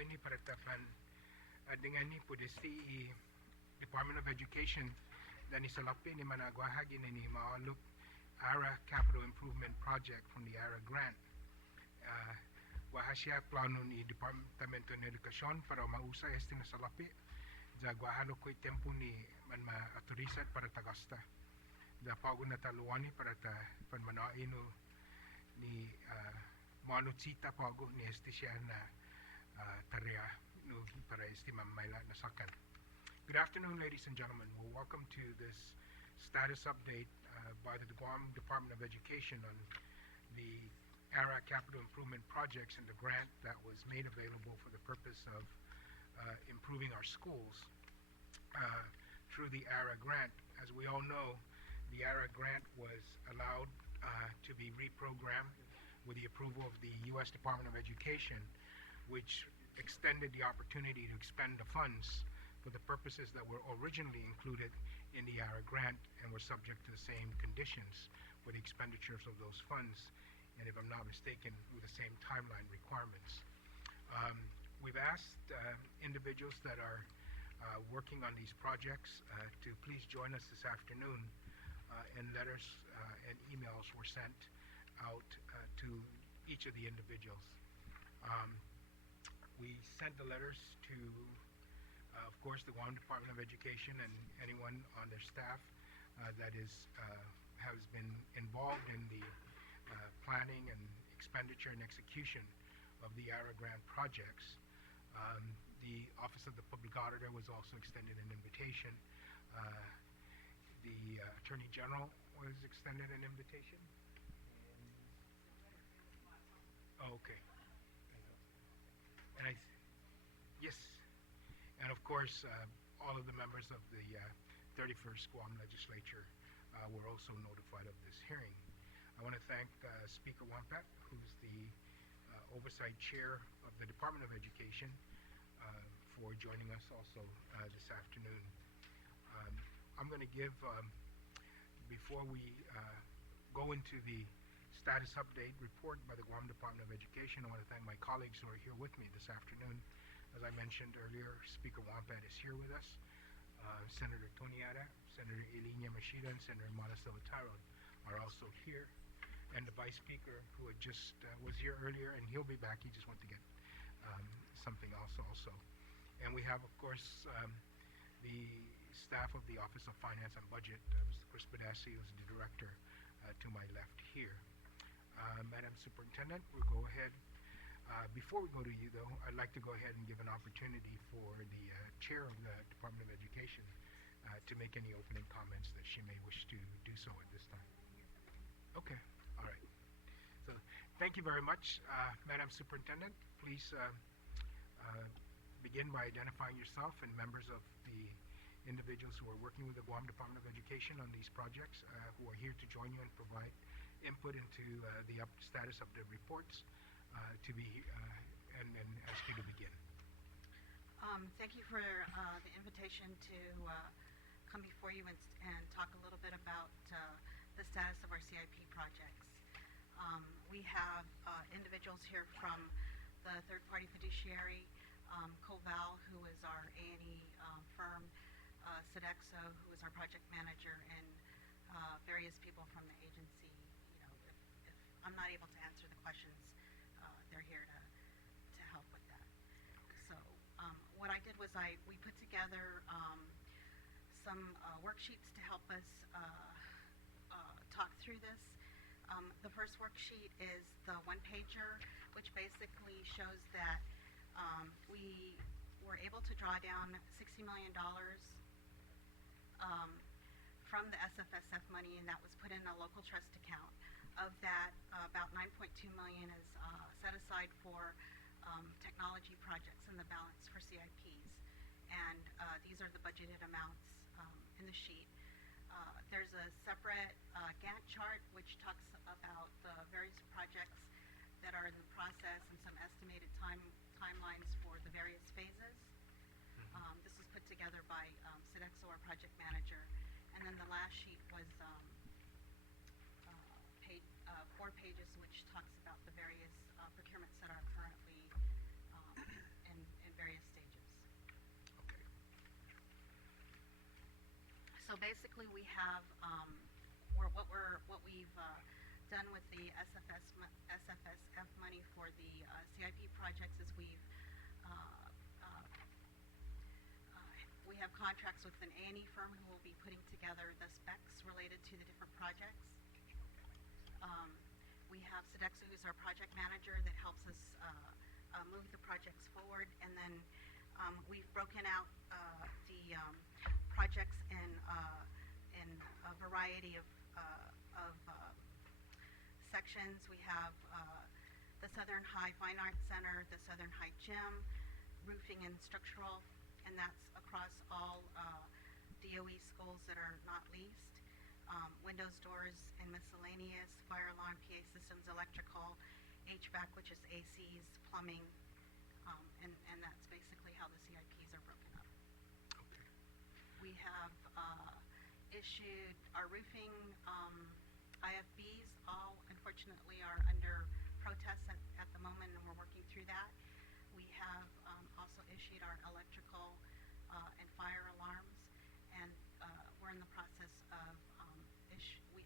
ini para tapan dengan ni po desti Department of Education dan isalapi ni managwahagi ni maalok ARA Capital Improvement Project from the ARA grant. Wahasya plano ni Departamento ng Edukasyon para mausa este na salapi. Jagwahalo ko'y tempo ni man ma-autorizat para tagasta. Da pago na taluani para ta panmanaino ni manutsita pago ni este siya na tarea no para este mamayla na sakan. Good afternoon, ladies and gentlemen. Well, welcome to this status update by the Guam Department of Education on the ARA Capital Improvement Projects and the grant that was made available for the purpose of improving our schools through the ARA grant. As we all know, the ARA grant was allowed to be reprogrammed with the approval of the U.S. Department of Education, which extended the opportunity to expend the funds for the purposes that were originally included in the ARA grant and were subject to the same conditions for the expenditures of those funds, and if I'm not mistaken, with the same timeline requirements. We've asked individuals that are working on these projects to please join us this afternoon, and letters and emails were sent out to each of the individuals. We sent the letters to, of course, the Guam Department of Education and anyone on their staff that has been involved in the planning and expenditure and execution of the ARA grant projects. The Office of the Public Auditor was also extended an invitation. The Attorney General was extended an invitation. Okay. And yes. And of course, all of the members of the 31st Guam Legislature were also notified of this hearing. I want to thank Speaker Wampat, who's the Oversight Chair of the Department of Education, for joining us also this afternoon. I'm going to give, before we go into the status update report by the Guam Department of Education, I want to thank my colleagues who are here with me this afternoon. As I mentioned earlier, Speaker Wampat is here with us. Senator Toniara, Senator Elinia Mashida, and Senator Mara Silvataro are also here. And the Vice Speaker, who had just was here earlier, and he'll be back. He just went to get something else also. And we have, of course, the staff of the Office of Finance and Budget. Mr. Chris Badassi, who's the director, to my left here. Madam Superintendent, we'll go ahead. Before we go to you, though, I'd like to go ahead and give an opportunity for the Chair of the Department of Education to make any opening comments that she may wish to do so at this time. Okay, all right. So thank you very much, Madam Superintendent. Please begin by identifying yourself and members of the individuals who are working with the Guam Department of Education on these projects, who are here to join you and provide input into the status of the reports, and ask you to begin. Thank you for the invitation to come before you and talk a little bit about the status of our CIP projects. We have individuals here from the third-party fiduciary, Coval, who is our A&E firm, Sodexo, who is our project manager, and various people from the agency. You know, if I'm not able to answer the questions, they're here to help with that. So what I did was we put together some worksheets to help us talk through this. The first worksheet is the one-pager, which basically shows that we were able to draw down $60 million from the SFSF money, and that was put in a local trust account. Of that, about $9.2 million is set aside for technology projects and the balance for CIPs. And these are the budgeted amounts in the sheet. There's a separate Gantt chart which talks about the various projects that are in the process and some estimated timelines for the various phases. This was put together by Sodexo, our project manager. And then the last sheet was 4 pages, which talks about the various procurements that are currently in So basically, we have what we've done with the SFSF money for the CIP projects is we have contracts with an A&E firm who will be putting together the specs related to the different projects. We have Sodexo, who's our project manager, that helps us move the projects forward, and then we've broken out the projects in a variety of sections. We have the Southern High Fine Arts Center, the Southern High Gym, roofing and structural, and that's across all DOE schools that are not leased. Windows, doors, and miscellaneous, fire alarm, PA systems, electrical, HVAC, which is ACs, plumbing, and that's basically how the CIPs are broken up. Okay. We have issued our roofing IFBs. All, unfortunately, are under protest at the moment, and we're working through that. We have also issued our electrical and fire alarms, and we're in the process of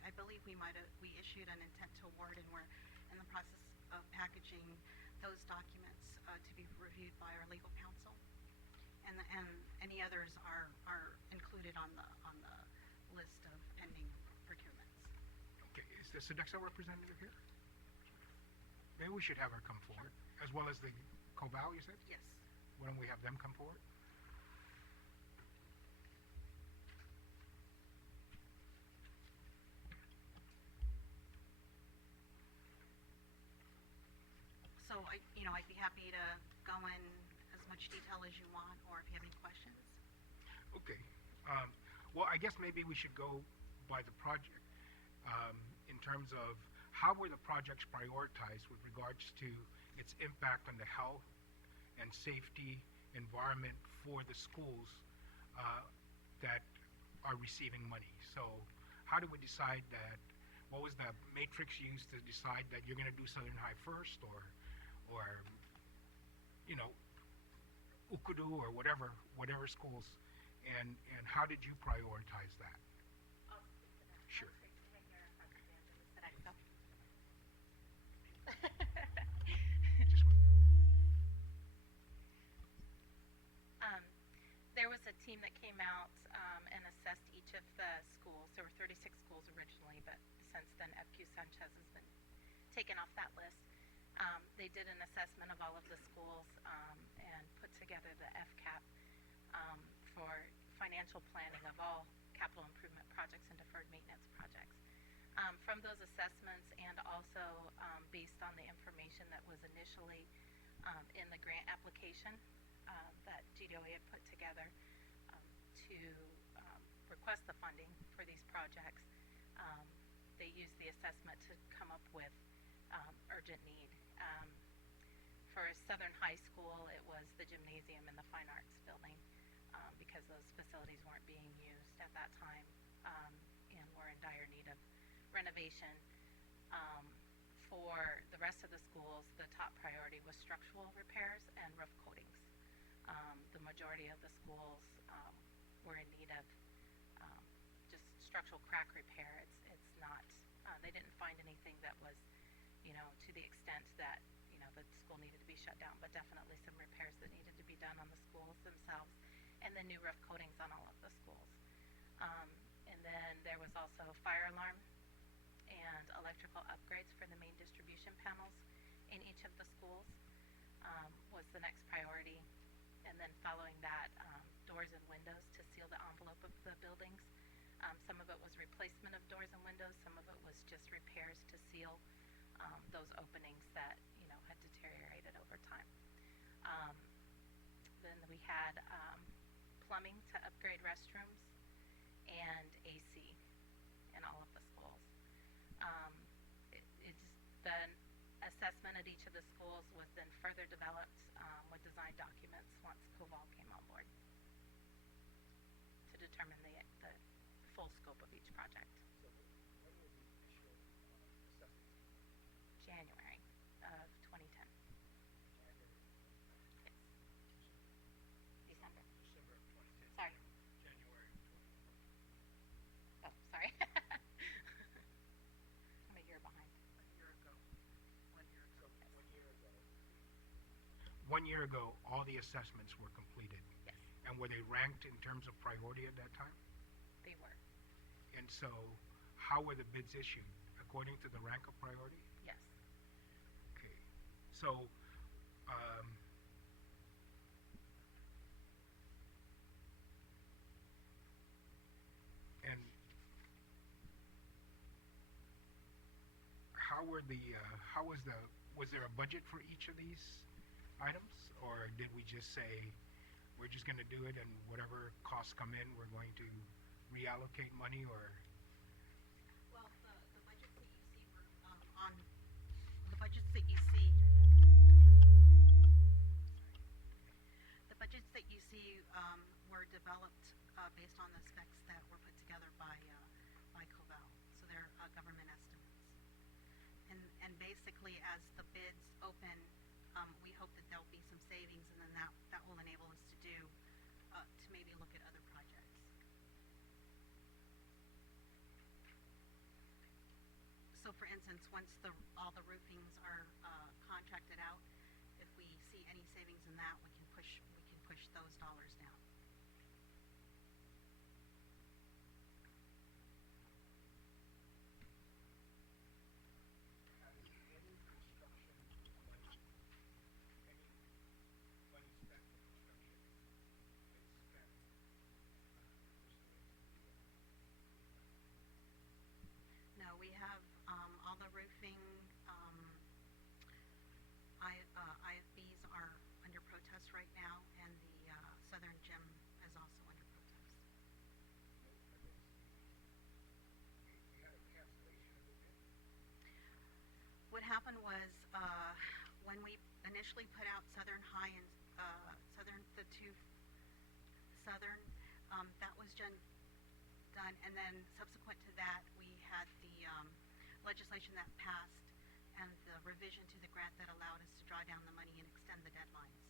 I believe we issued an intent to award, and we're in the process of packaging those documents to be reviewed by our legal counsel, and any others are included on the list of pending procurements. Okay, is the Sodexo representative here? Maybe we should have her come forward, as well as the COBAO, you said? Yes. Why don't we have them come forward? So I'd be happy to go in as much detail as you want, or if you have any questions. Okay. Well, I guess maybe we should go by the project in terms of how were the projects prioritized with regards to its impact on the health and safety environment for the schools that are receiving money. So how do we decide that? What was the matrix used to decide that you're going to do Southern High first, or Ukudu, or whatever schools, and how did you prioritize that? I'll speak to that. Sure. I'll speak to him here if I can Just one. There was a team that came out and assessed each of the schools. There were 36 schools originally, but since then FQ Sanchez has been taken off that list. They did an assessment of all of the schools and put together the FCAP for financial planning of all capital improvement projects and deferred maintenance projects. From those assessments, and also based on the information that was initially in the grant application that GDOA had put together to request the funding for these projects, they used the assessment to come up with urgent need. For Southern High School, it was the gymnasium and the fine arts building because those facilities weren't being used at that time and were in dire need of renovation. For the rest of the schools, the top priority was structural repairs and roof coatings. The majority of the schools were in need of just structural crack repair. It's not, they didn't find anything that was, to the extent that, the school needed to be shut down, but definitely some repairs that needed to be done on the schools themselves, and the new roof coatings on all of the schools. And then there was also fire alarm and electrical upgrades for the main distribution panels in each of the schools was the next priority. And then following that, doors and windows to seal the envelope of the buildings. Some of it was replacement of doors and windows, some of it was just repairs to seal those openings that had deteriorated over time. Then we had plumbing to upgrade restrooms and AC in all of the schools. The assessment at each of the schools was then further developed with design documents once COVAL came on board to determine the full scope of each project. So when will the initial assessment? January of 2010. January. Yes. December. December of 2010. Sorry. January of 2010. 1 year ago, all the assessments were completed. Yes, And were they ranked in terms of priority at that time? they were. And so, how were the bids issued? According to the rank of priority? Yes. Okay. So, and was there a budget for each of these items? Or did we just say, we're just gonna do it and whatever costs come in, we're going to reallocate money, or? Well, the budgets that you see were, on, the budgets that you see, the budgets that you see, were developed, based on the specs that were put together by Covell. So they're, government estimates. And basically, as the bids open, we hope that there'll be some savings, and then that will enable us to do, to maybe look at other projects. So for instance, once all the roofings are, contracted out, if we see any savings in that, we can push those dollars down. No, we have, all the roofing, IFBs are under protest right now, and the, Southern Gym is also under protest. What happened was, when we initially put out Southern High and, the two Southern, that was done, and then subsequent to that, we had the, legislation that passed and the revision to the grant that allowed us to draw down the money and extend the deadlines.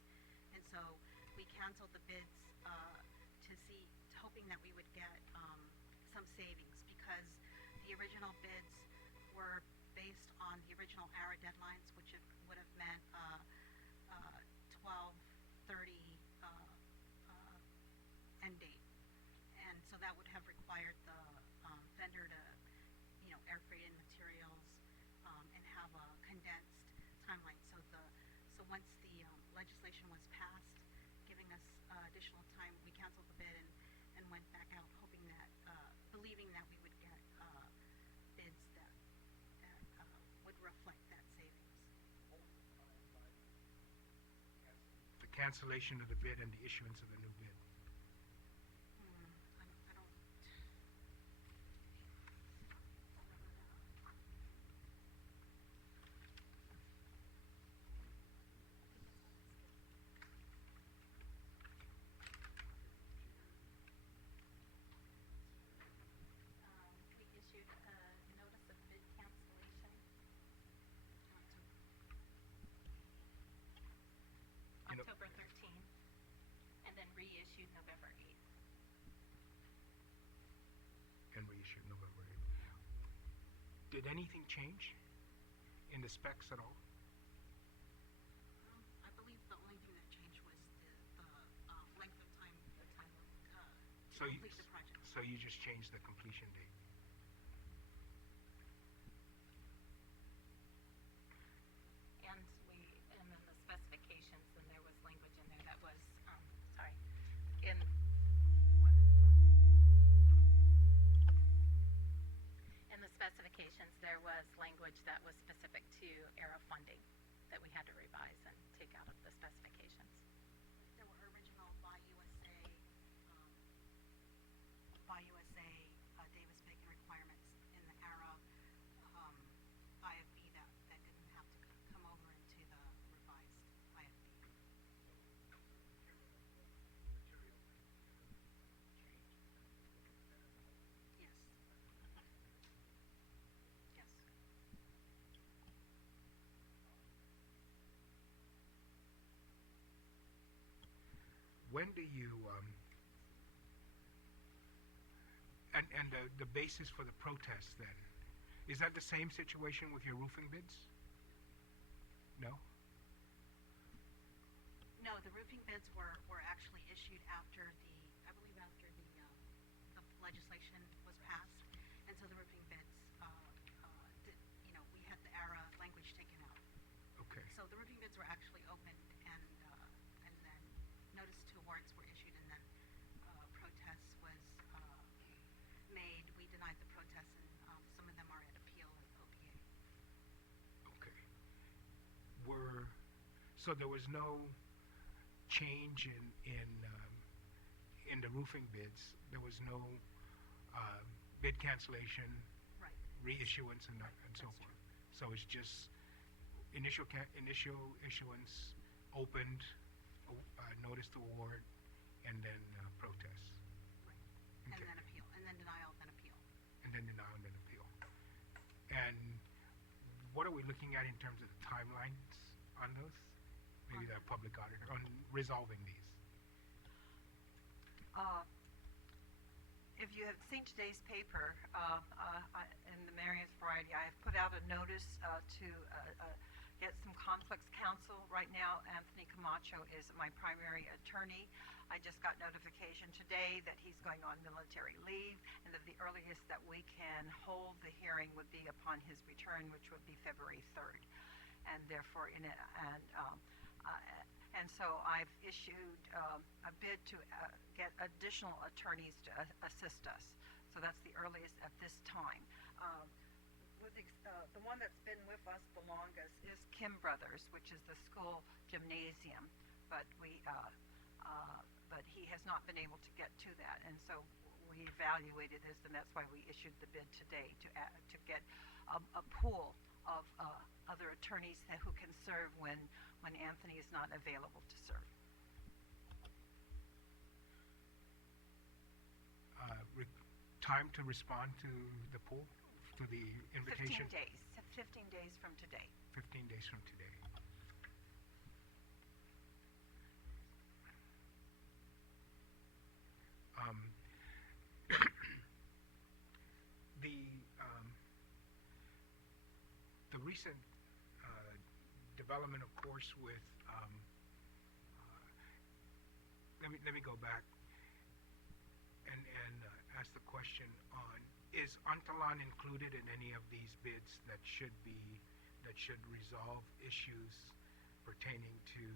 And so we canceled the bids, hoping that we would get, some savings, because the original bids were based on the original ARA deadlines, which would have meant, 12/30, end date. And so that would have required the, vendor to, air freight in materials, and have a condensed timeline. So once the, legislation was passed, giving us, additional time, we canceled the bid and went back out, hoping that, believing that we would get, bids that would reflect that savings. The cancellation of the bid and the issuance of the new bid. I don't. We issued a notice of bid cancellation You know- October 13th, and then reissued November 8th. And reissued November 8th. Did anything change in the specs at all? I believe the only thing that changed was the, length of time, to So you, complete the project. so you just changed the completion date? And then the specifications, and there was language in there that was, sorry, in the specifications, there was language that was specific to ARA funding that we had to revise and take out of the specifications. There were original Buy USA, Davis-Bacon requirements in the ARA, IFB that didn't have to come over into the revised IFB. Yes. Yes. When do you, and the basis for the protest then, is that the same situation with your roofing bids? No? roofing bids were actually issued after I believe after the legislation was passed, and so the roofing bids, we had the ARA language taken out. Okay. So the roofing bids were actually opened, and then notice to awards were issued, and then protest was made. We denied the protest, and some of them are at appeal with OPA. Okay. So there was no change in the roofing bids. There was no bid cancellation, Right. reissuance, and so That's forth. So it's just initial issuance, opened, notice to award, and then protest. Right. Okay. And then appeal, and then denial, then appeal. And then denial and then appeal. And what are we looking at in terms of the timelines on those? Maybe the public auditor on resolving these. If you have seen today's paper, in the Marion's Variety, I have put out a notice to get some conflicts counsel. Right now, Anthony Camacho is my primary attorney. I just got notification today that he's going on military leave, and that the earliest that we can hold the hearing would be upon his return, which would be February 3rd. And therefore, and so I've issued a bid to get additional attorneys to assist us. So that's the earliest at this time. The one that's been with us the longest is Kim Brothers, which is the school gymnasium, but he has not been able to get to that, and so we evaluated this, and that's why we issued the bid today to get a pool of other attorneys who can serve when Anthony is not available to serve. Time to respond to the pool, to the invitation? 15 days from today. 15 days from today. The recent development, of course, with let me go back and ask the question on, is Antalan included in any of these bids that should resolve issues pertaining to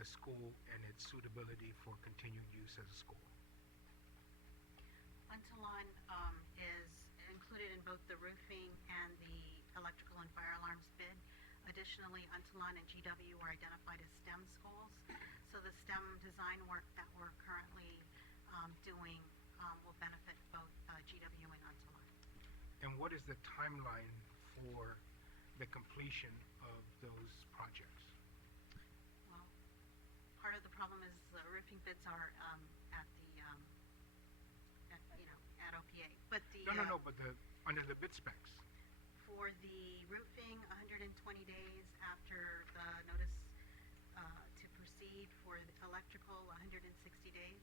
the school and its suitability for continued use as a school? Untalon is included in both the roofing and the electrical and fire alarms bid. Additionally, Untalon and GW were identified as STEM schools. So the STEM design work that we're currently doing will benefit both GW and Untalon. And what is the timeline for the completion of those projects? Well, part of the problem is the roofing bids are at OPA. But No, but under the bid specs. for the roofing, 120 days after the notice to proceed. For the electrical, 160 days.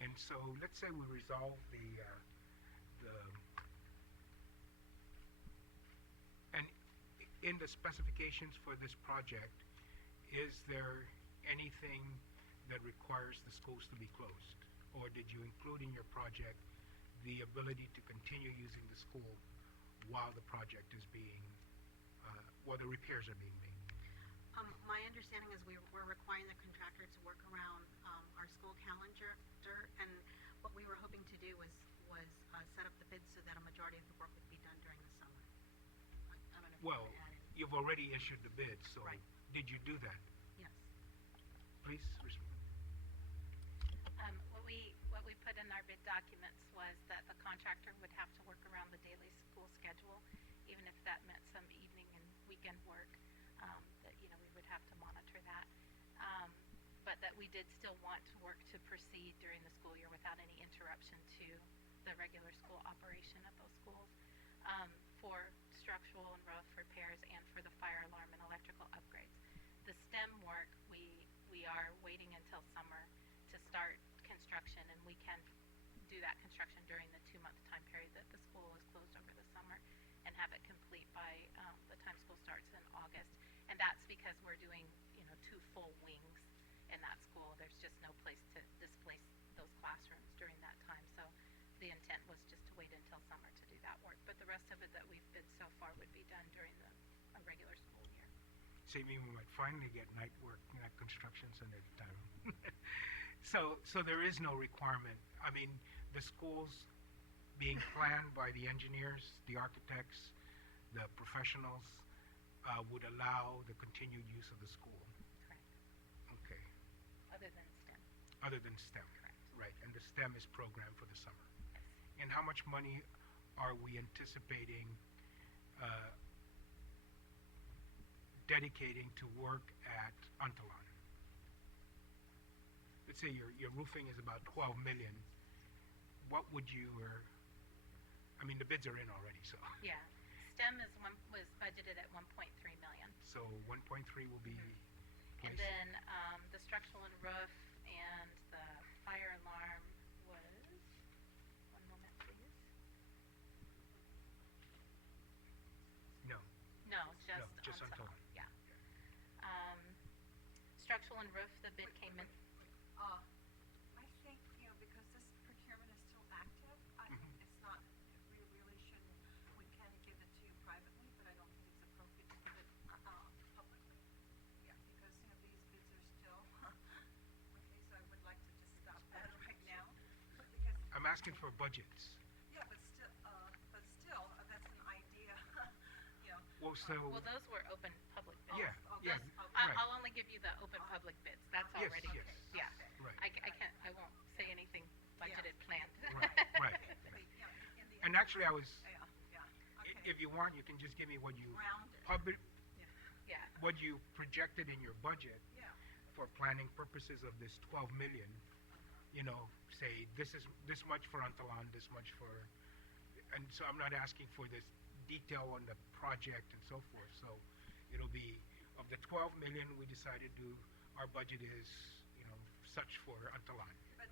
And so let's say we resolve and in the specifications for this project, is there anything that requires the schools to be closed? Or did you include in your project the ability to continue using the school while the project is while the repairs are being made? My understanding is we're requiring the contractor to work around our school calendar, and what we were hoping to do was set up the bids so that a majority of the work would be done during the summer. I don't know if you Well, want to add anything. you've already issued the bid, so Right. did you do that? Yes. Please respond. What we put in our bid documents was that the contractor would have to work around the daily school schedule, even if that meant some evening and weekend work, that, we would have to monitor that. But that we did still want to work to proceed during the school year without any interruption to the regular school operation of those schools. For structural and roof repairs and for the fire alarm and electrical upgrades. The STEM work, we are waiting until summer to start construction, and we can do that construction during the 2-month time period that the school is closed over the summer and have it complete by the time school starts in August. And that's because we're doing, 2 full wings rest of it that we've bid so far would be done during a regular school year. So you mean we might finally get night work, night construction Sunday time? So there is no requirement. I mean, the schools being planned by the engineers, the architects, the professionals would allow the continued use of the school. Correct. Okay. Other than STEM. Other than STEM. Correct. Right. And the STEM is programmed for the summer. Yes. And how much money are we anticipating dedicating to work at Antolon? Let's say your roofing is about 12 million. What would you, I mean, the bids are in already, so. Yeah. STEM was budgeted at 1.3 million. So 1.3 will be And placed. then the structural and roof and the fire alarm was, one moment please. No, No, just on top. Yeah. Structural and roof, the bid came in. I think, because this procurement is still active, it's not, we really shouldn't, we can give it to you privately, but I don't think it's appropriate to give it publicly. Yeah, because, these bids are still, okay, so I would like to just stop that right now. Because, I'm asking for budgets. yeah, but still, that's an idea, Well, so, Well, those were open public bids. yeah, oh, yeah, that's public. right. I'll only give you the open public bids. That's Yes, already, yes. yeah. Right. I won't say anything budgeted, planned. Right, right. But, yeah, in the And end, actually, I was, yeah, okay. if you want, you can just give me what you Rounded. Yeah. what you projected in your budget Yeah. for planning purposes of this 12 million. Say this is this much for Antolon, this much for, and so I'm not asking for this detail on the project and so forth. So it'll be of the 12 million we decided to, our budget is such for Antolon. But,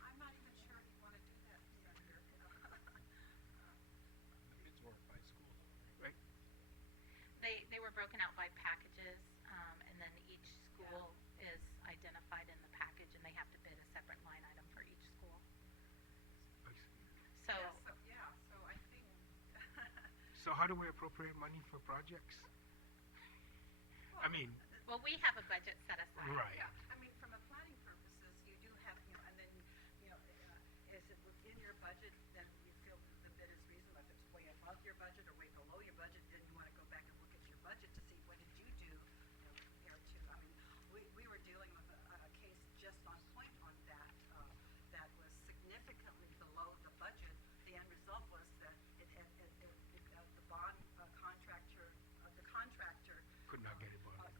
I'm not even sure if you want to do that here. The bids weren't by school, though, right? Right? They were broken out by packages, and then each school is identified in the package, and they have to bid a separate line item for each school. I see. So, So I think, So how do we appropriate money for projects? I mean, well, we have a budget set aside. right. yeah, I mean, from a planning purposes, you do have, and then, is it within your budget, then you feel the bid is reasonable. If it's way above your budget or way below your budget, then you want to go back and look at your budget to see what did you do, compared to, I mean, we were dealing with a case just on point on that, that was significantly below the budget. The end result was that the bond the contractor Could not get it bought.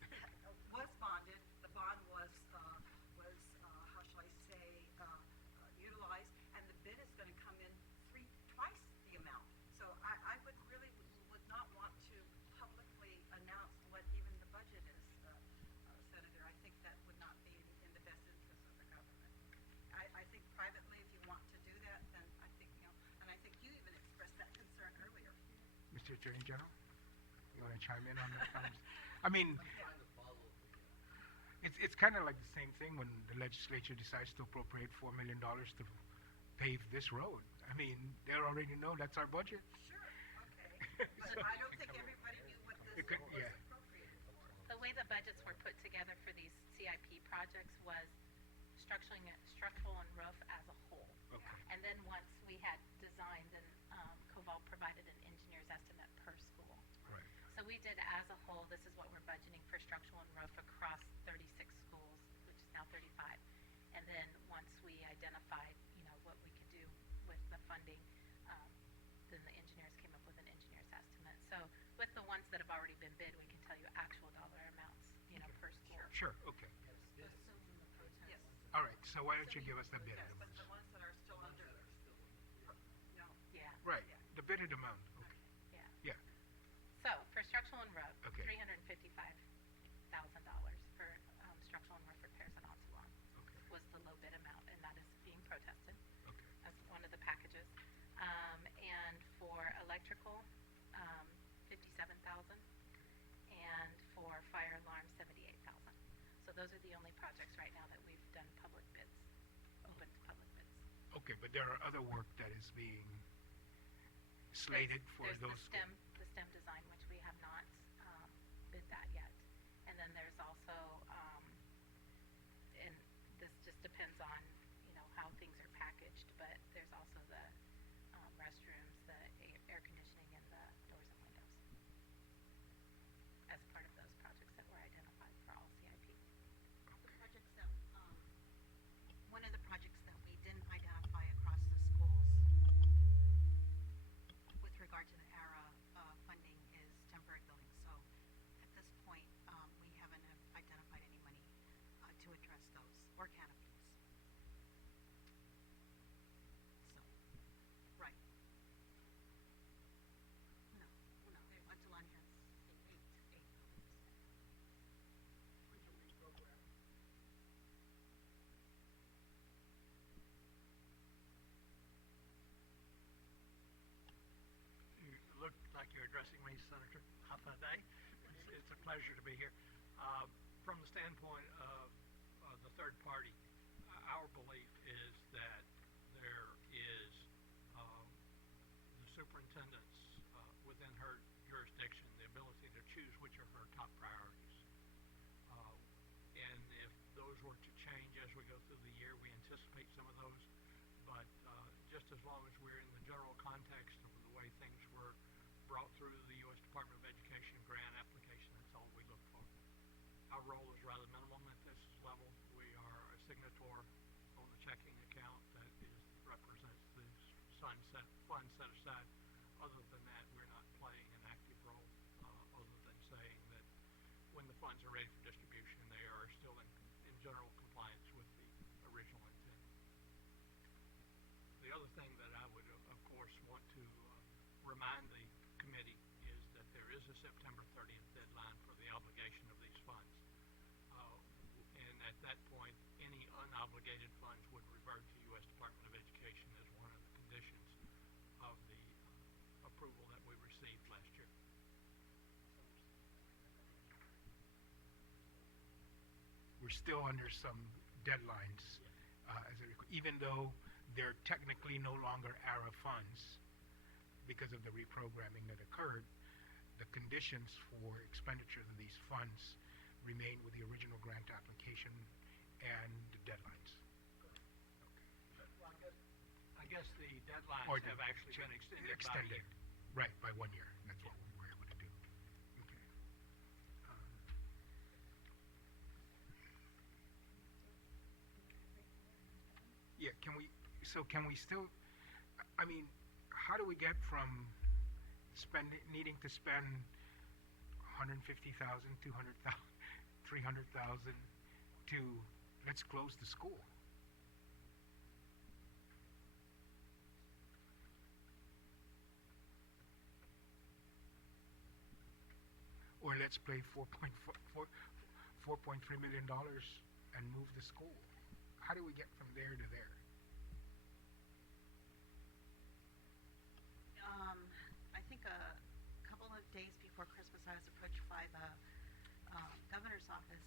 was bonded. The bond was how shall I say, utilized, and the bid is going to come in twice the amount. So I would not want to publicly announce what even the budget is, Senator. I think that would not be in the best interest of the government. I think privately, if you want to do that, then I think, and I think you even expressed that concern earlier. Mr. Attorney General, you want to chime in on that? I mean, it's kind of like the same thing when the legislature decides to appropriate $4 million to pave this road. I mean, they already know that's our budget. Sure, okay. But I don't think everybody knew what this was Yeah. appropriated for. The way the budgets were put together for these CIP projects was structural and roof as a whole. Okay. And then once we had designed, then Coval provided an engineer's estimate per school. Right. So we did as a whole, this is what we're budgeting for structural and roof across 36 schools, which is now 35. And then once we identified, what we could do with the funding, then the engineers came up with an engineer's estimate. So with the ones that have already been bid, we can tell you actual dollar amounts, per school. Sure, okay. Yes. All right, so why don't you give us the bid Yes, but amounts? the ones that are still under, no. Yeah, Right, the bid amount, okay. yeah. Yeah, So for structural and roof, Okay. $355,000 for structural and roof repairs in Ocelon okay, was the low bid amount, and that is being protested okay. as one of the packages. And for electrical, 57,000, and for fire alarm, 78,000. So those are the only projects right now that we've done public bids, open to public bids. Okay, but there are other work that is being slated for There's those schools? the STEM design, which we have not bid that yet. And then there's also, and this just depends on, how things are packaged, but there's also the restrooms, the air conditioning, and the doors and windows as part of those projects that were identified for all CIP. The projects that, one of the projects that we didn't identify across the schools with regard to the ARA funding is temporary buildings. So at this point, we haven't identified any money to address those or canopies. So, right. No, Atalon has eight buildings. You look like you're addressing me, Senator. Hafaday. It's a pleasure to be here. From the standpoint of the third party, our belief is that there is the superintendent's within her jurisdiction the ability to choose which are her top priorities. And if those were to change as we go through the year, we anticipate some of those. But just as long as we're in the general context of the way things were brought through the U.S. Department of Education grant application, that's all we look for. Our role is rather minimum at this level. We are a signator on the checking account that represents the fund set aside. Other than that, we're not playing an active role, other than saying that when the funds are ready for distribution, they are still in general compliance with the original intent. The other thing that I would, of course, want to remind the committee is that there is a September 30th deadline for the obligation of these funds. And at that point, any unobligated funds would revert to U.S. Department of Education as one of the conditions of the approval that we received last year. We're still under some deadlines, even though they're technically no longer ARA funds because of the reprogramming that occurred. The conditions for expenditure of these funds remain with the original grant application and the deadlines. Well, I guess the deadlines Or have actually been extended by a year. Right, by 1 year. That's what we were able to do. Okay. Yeah, can we still, I mean, how do we get from needing to spend 150,000, 200,000, 300,000 to let's close the school? Or let's pay $4.3 million and move the school. How do we get from there to there? I think a couple of days before Christmas, I was approached by the governor's office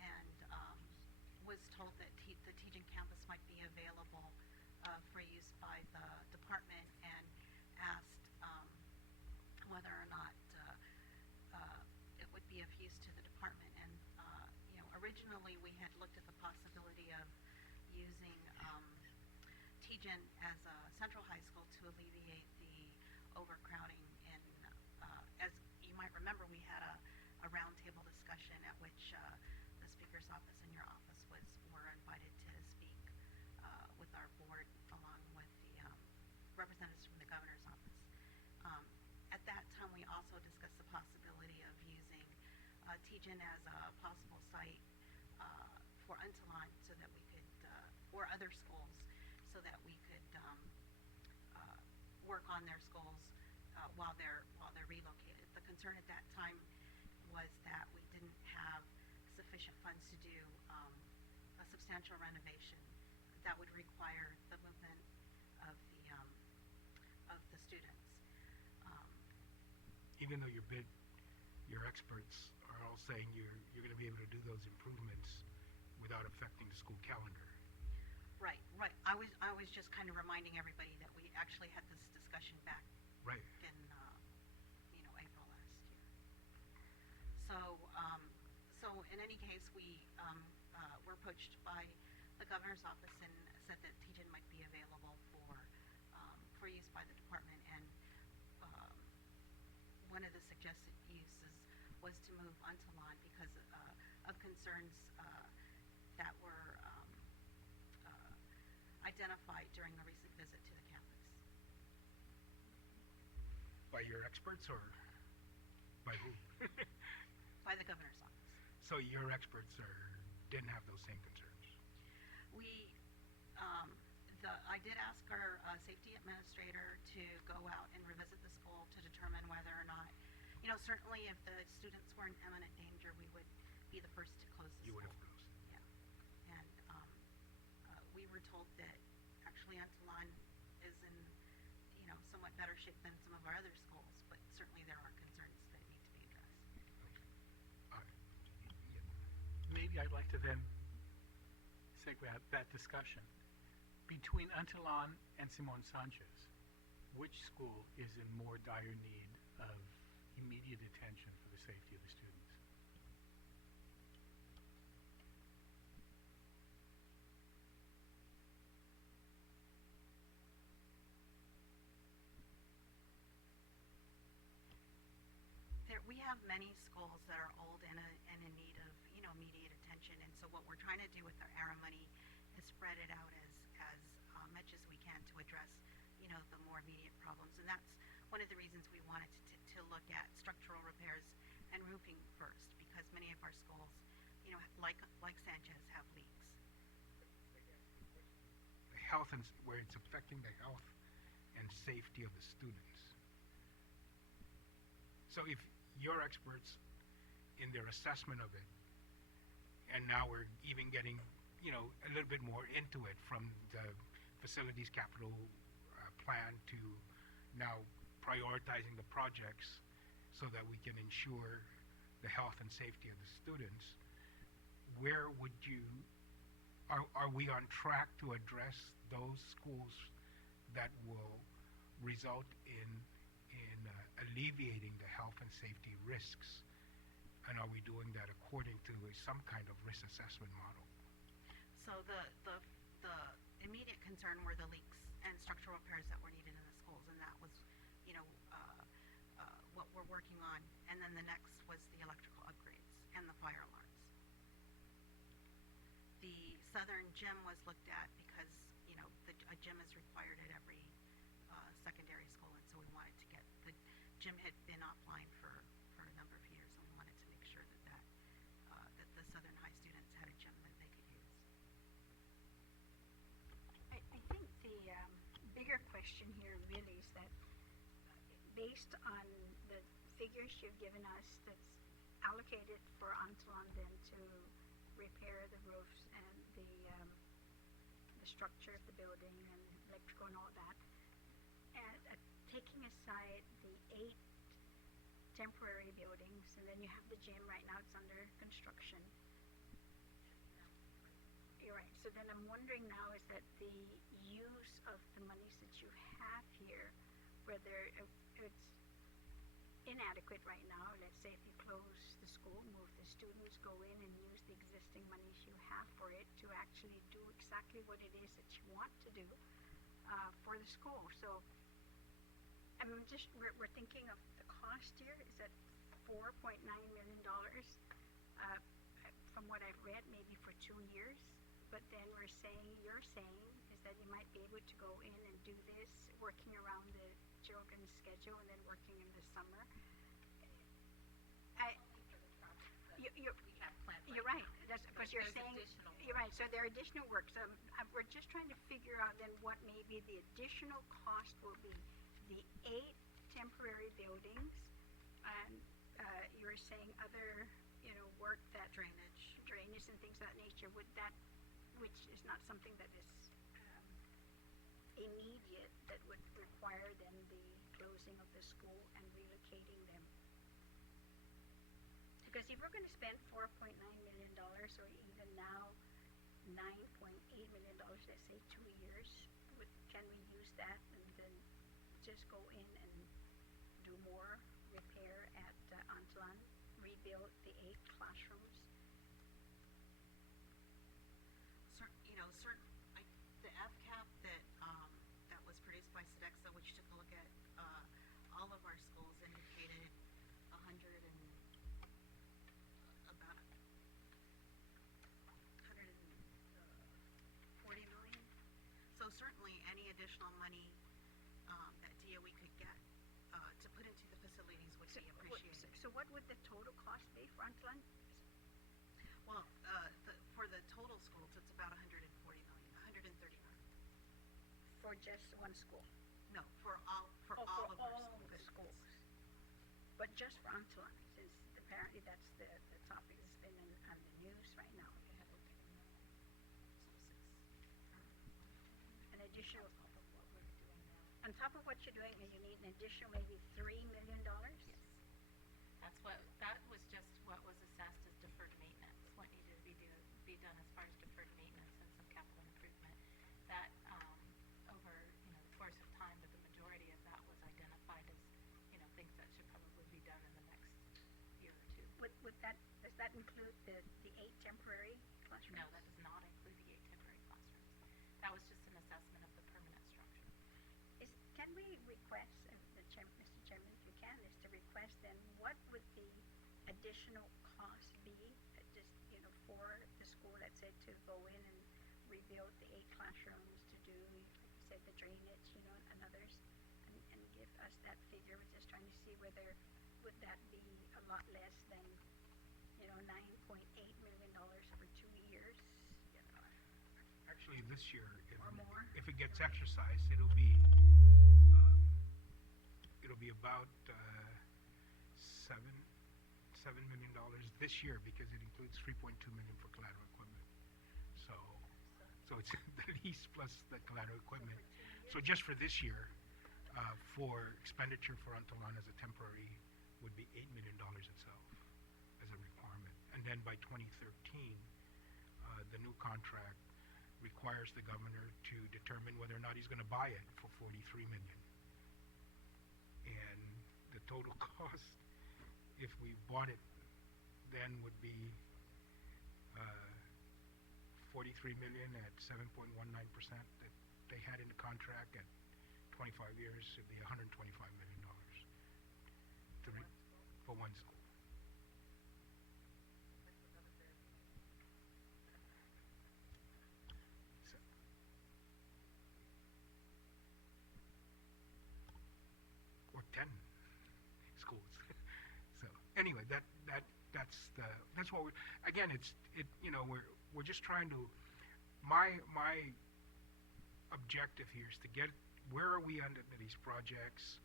and was told that the Tejan campus might be available for use by the department, and asked whether or not it would be of use to the department. And originally we had looked at the possibility of using Tejan as a central high school to alleviate the overcrowding. And as you might remember, we had a roundtable discussion at which the speaker's office and your office were invited to speak with our board, along with the representatives from the governor's office. At that time, we also discussed the possibility of using Tejan as a possible site for Untalon, so that we could, or other schools, so that we could work on their schools while they're relocated. The concern at that time was that we didn't have sufficient funds to do a substantial renovation that would require the movement of the students. Even though your experts are all saying you're going to be able to do those improvements without affecting the school calendar. Right. I was just kind of reminding everybody that we actually had this discussion back Right. in, April last year. So in any case, we were approached by the governor's office and said that TGen might be available for use by the department, and one of the suggested uses was to move onto lawn because of concerns that were identified during a recent visit to the campus. By your experts or by who? By the governor's office. So your experts didn't have those same concerns. I did ask our safety administrator to go out and revisit the school to determine whether or not, certainly if the students were in imminent danger, we would be the first to close the You school. would have closed. Yeah. And we were told that actually Antolon is in, somewhat better shape than some of our other schools, but certainly there are concerns that need to be addressed. Maybe I'd like to then segue out that discussion. Between Antolon and Simon Sanchez, which school is in more dire need of immediate attention for the safety of the students? We have many schools that are old and in need of, immediate attention. And so what we're trying to do with our ARA money is spread it out as much as we can to address, the more immediate problems. And that's one of the reasons we wanted to look at structural repairs and roofing first, because many of our schools, like Sanchez, have leaks. The health and where it's affecting the health and safety of the students. So if your experts in their assessment of it, and now we're even getting, a little bit more into it from the facilities capital plan to now prioritizing the projects so that we can ensure the health and safety of the students, where would you, are we on track to address those schools that will result in alleviating the health and safety risks? And are we doing that according to some kind of risk assessment model? So the immediate concern were the leaks and structural repairs that were needed in the schools, and that was, what we're working on. And then the next was the electrical upgrades and the fire alarms. The southern gym was looked at because, a gym is required at every secondary school, and so we wanted to get, the gym had been offline for a number of years, and we wanted to make sure that the Southern High students had a gym that they could use. I think the bigger question here really is that based on the figures you've given us that's allocated for Antolon then to repair the roofs and the structure of the building and electrical and all that, and taking aside the 8 temporary buildings, and then you have the gym right now, it's under construction. You're right. So then I'm wondering now is that the use of the monies that you have here, whether it's inadequate right now, let's say if you close the school, move the students, go in and use the existing monies you have for it to actually do exactly what it is that you want to do for the school. So we're thinking of the cost here is at $4.9 million. From what I've read, maybe for 2 years. But then you're saying is that you might be able to go in and do this, working around the children's schedule and then working in the summer. You're right. That's because you're saying you're right. So there are additional work. So we're just trying to figure out then what maybe the additional cost will be. The 8 temporary buildings, and you were saying other, work that drainage and things of that nature. Would that, which is not something that is immediate, that would require then the closing of the school and relocating them. Because if we're going to spend $4.9 million, or even now $9.8 million, let's say 2 years, can we use that and then just go in and do more repair at Antlan, rebuild the 8 classrooms? The FCAP that was produced by Sodexo, which took a look at all of our schools, indicated about 140 million. So certainly any additional money that DOE could get to put into the facilities would be appreciated. So what would the total cost be for Antlan? Well, for the total schools, it's about 140 million, 130 million. For just one school? No, for all For of all our the schools? But just for Antlan, since apparently that's the topic that's been on the news right now. An additional, on top of what you're doing, you need an additional maybe $3 million? Yes. That was just what was assessed as deferred maintenance, what needed to be done as far as deferred maintenance and some capital improvement. That, over, the course of time, but the majority of that was identified as, things that should probably be done in the next year or two. Does that include the 8 temporary classrooms? No, that does not include the 8 temporary classrooms. That was just an assessment of the permanent structure. Can we request, Mr. Chairman, if you can, is to request then what would the additional cost be, just, for the school, let's say, to go in and rebuild the 8 classrooms, to do, like you said, the drainage, and others, and give us that figure. We're just trying to see whether would that be a lot less than, $9.8 million over 2 years. Actually, this year, Or more? if it gets exercised, it'll be about $7 million this year, because it includes $3.2 million for collateral equipment. So it's the lease plus the collateral equipment. So just for this year, for expenditure for Antlan as a temporary would be $8 million itself as a requirement. And then by 2013, the new contract requires the governor to determine whether or not he's going to buy it for $43 million. And the total cost, if we bought it then, would be $43 million at 7.19% that they had in the contract. At 25 years, it'd be $125 million for one school. Or 10 schools. So anyway, that's what we're just trying to. My objective here is to get where are we under these projects,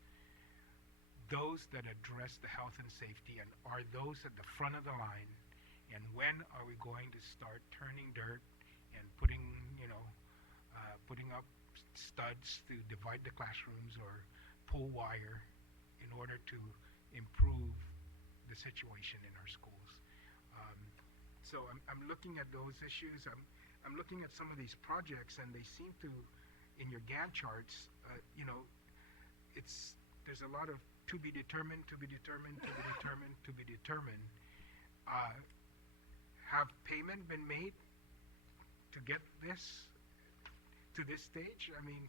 those that address the health and safety, and are those at the front of the line, and when are we going to start turning dirt and putting up studs to divide the classrooms or pull wire in order to improve the situation in our schools. So I'm looking at those issues. I'm looking at some of these projects, and they seem to, in your Gantt charts, there's a lot of to be determined, to be determined, to be determined, to be determined. Have payment been made to get this to this stage? I mean,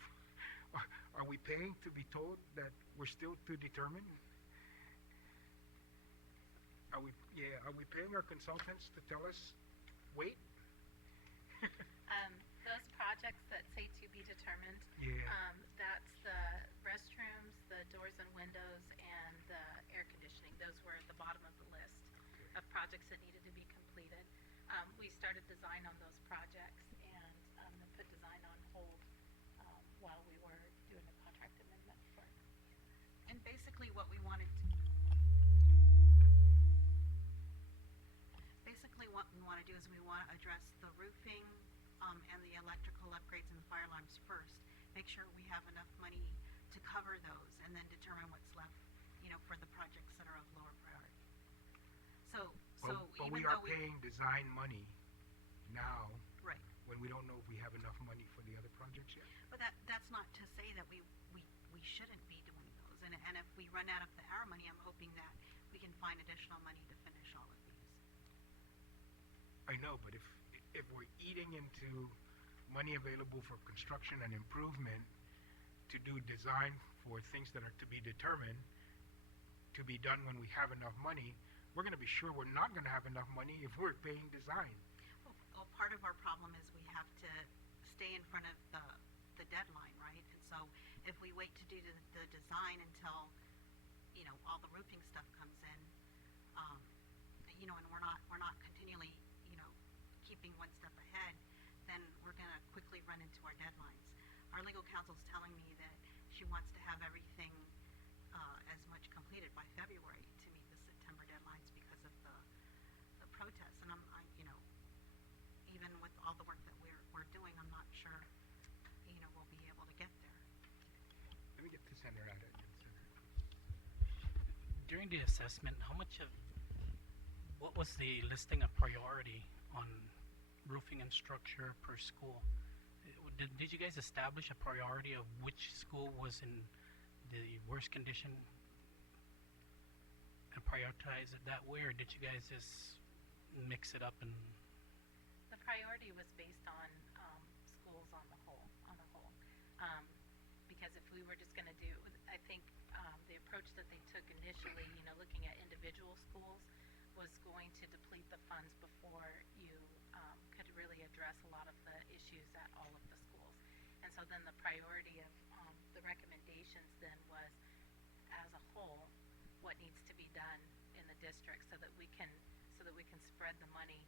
are we paying to be told that we're still to determine? Are we paying our consultants to tell us, wait? Those projects that say to be determined, that's the restrooms, the doors and windows, and the air conditioning. Those were at the bottom of the list of projects that needed to be completed. We started design on those projects and then put design on hold while we were doing the contract amendment for it. And basically what we want to do is we want to address the roofing and the electrical upgrades and the fire alarms first. Make sure we have enough money to cover those, and then determine what's left, for the projects that are of lower priority. But we are paying design money now, right, money for the other projects yet? But that's not to say that we shouldn't be doing those. And if we run out of the ARA money, I'm hoping that we can find additional money to finish all of these. I know, but if we're eating into money available for construction and improvement to do design for things that are to be determined, to be done when we have enough money, we're going to be sure we're not going to have enough money if we're paying design. Well, part of our problem is we have to stay in front of the deadline, right? And so if we wait to do the design until, all the roofing stuff comes in, and we're not continually, keeping one step ahead, then we're going to quickly run into our deadlines. Our legal counsel's telling me that she wants to have everything as much completed by February to meet the September deadlines because of the protests. And even with all the work that we're doing, I'm not sure, we'll be able to get there. Let me get the center out of it. During the assessment, what was the listing of priority on roofing and structure per school? Did you guys establish a priority of which school was in the worst condition and prioritize it that way, or did you guys just mix it up and? The priority was based on schools on the whole. Because if we were just going to do, I think the approach that they took initially, looking at individual schools, was going to deplete the funds before you could really address a lot of the issues at all of the schools. And so then the priority of the recommendations then was, as a whole, what needs to be done in the district so that we can spread the money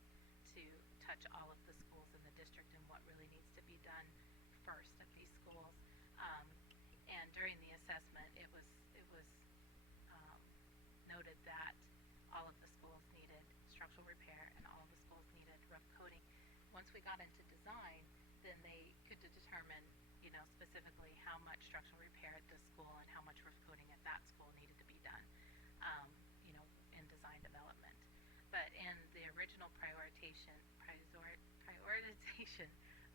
to touch all of the schools in the district and what really needs to be done first at these schools. And during the assessment, it was noted that all of the schools needed structural repair and all of the schools needed rough coating. Once we got into design, then they could determine, specifically how much structural repair at this school and how much roof coating at that school needed to be done, in design development. But in the original prioritization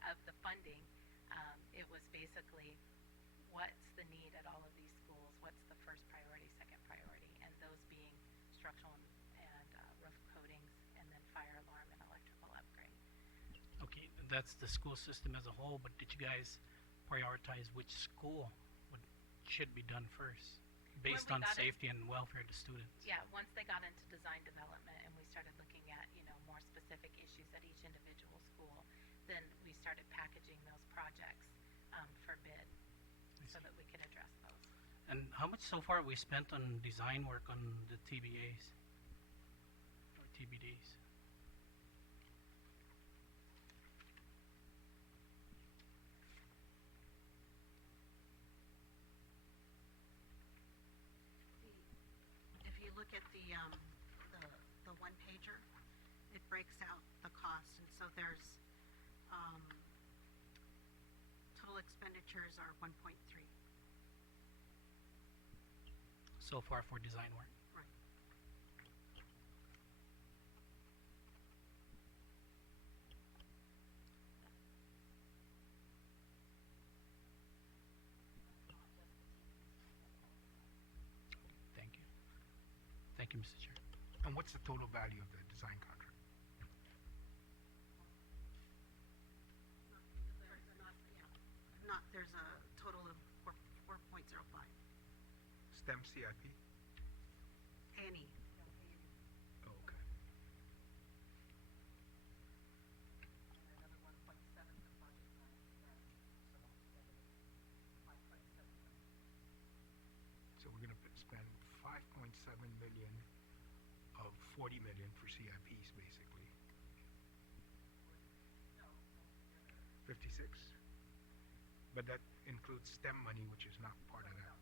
of the funding, it was basically what's the need at all of these schools, what's the first priority, second priority, and those being structural and roof coatings, and then fire alarm and electrical upgrade. Okay, that's the school system as a whole, but did you guys prioritize which school should be done first, based on safety and welfare of the students? Yeah, once they got into design development and we started looking at, more specific issues at each individual school, then we started packaging those projects for bid so that we could address those. And how much so far have we spent on design work on the TBAs or TBDs? If you look at the one pager, it breaks out the cost, and so there's total expenditures are 1.3. So far for design work. Right. Thank you. Thank you, Mr. Chair. And what's the total value of the design contract? There's a total of 4.05. STEM CIP? A&E. Oh, okay. So we're going to spend 5.7 million of 40 million for CIPs, basically. 56? But that includes STEM money, which is not part of that.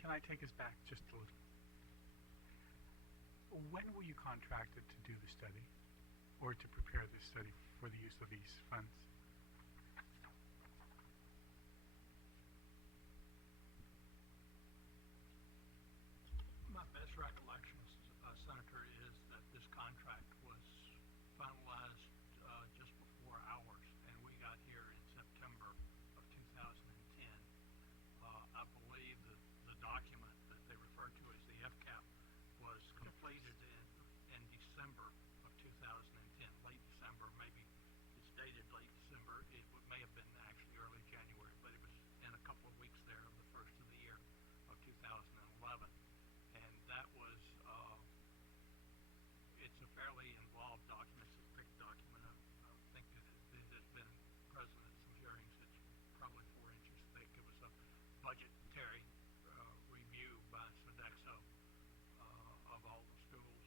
Can I take us back just a little? when were you contracted to do the study or to prepare this study for the use of these funds? My best recollections, Senator, is that this contract was finalized just before ours, and we got here in September of 2010. I believe that the document that they refer to as the FCAP was completed in December of 2010, late December, maybe it's dated late December. May have been actually early January, but it was in a couple of weeks there of the first of the year of 2011. And that was, it's a fairly involved document, it's a thick document. I think that it has been present at some hearings. It's probably 4 inches thick. It was a budgetary review by Sodexo of all the schools.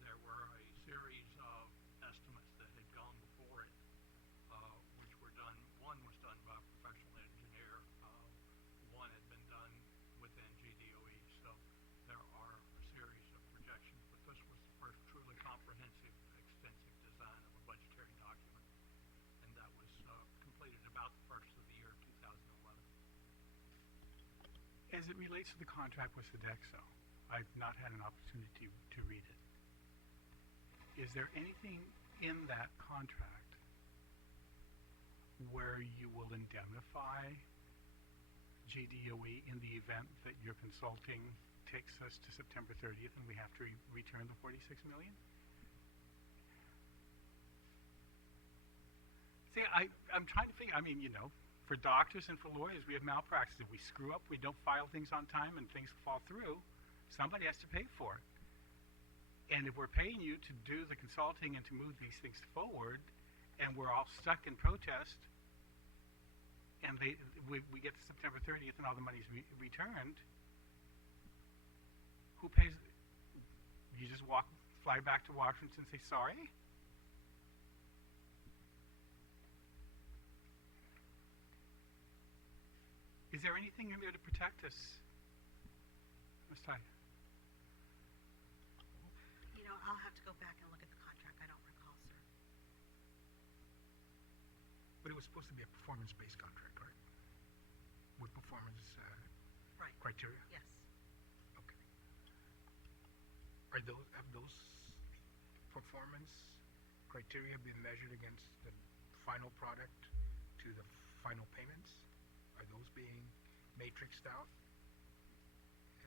There were a series of estimates that had gone before it, which were done. One was done by a professional engineer. One had been done within GDOE. So there are a series of projections, but this was the first truly comprehensive, extensive design of a budgetary document, and that was completed about the first of the year 2011. As it relates to the contract with Sodexo, I've not had an opportunity to read it. Is there anything in that contract where you will indemnify GDOE in the event that your consulting takes us to September 30th and we have to return the $46 million? See, I'm trying to figure, I mean, you know, for doctors and for lawyers, we have malpractice. If we screw up, we don't file things on time and things fall through, somebody has to pay for it. And if we're paying you to do the consulting and to move these things forward, and we're all stuck in protest, and we get to September 30th and all the money's returned, who pays? You just fly back to Washington and say sorry? Is there anything in there to protect us? Ms. Ty? You know, I'll have to go back and look at the contract. I don't recall, sir. But it was supposed to be a performance-based contract, right? With performance Right. criteria? Yes. Okay. Have those performance criteria been measured against the final product to the final payments? Are those being matrixed out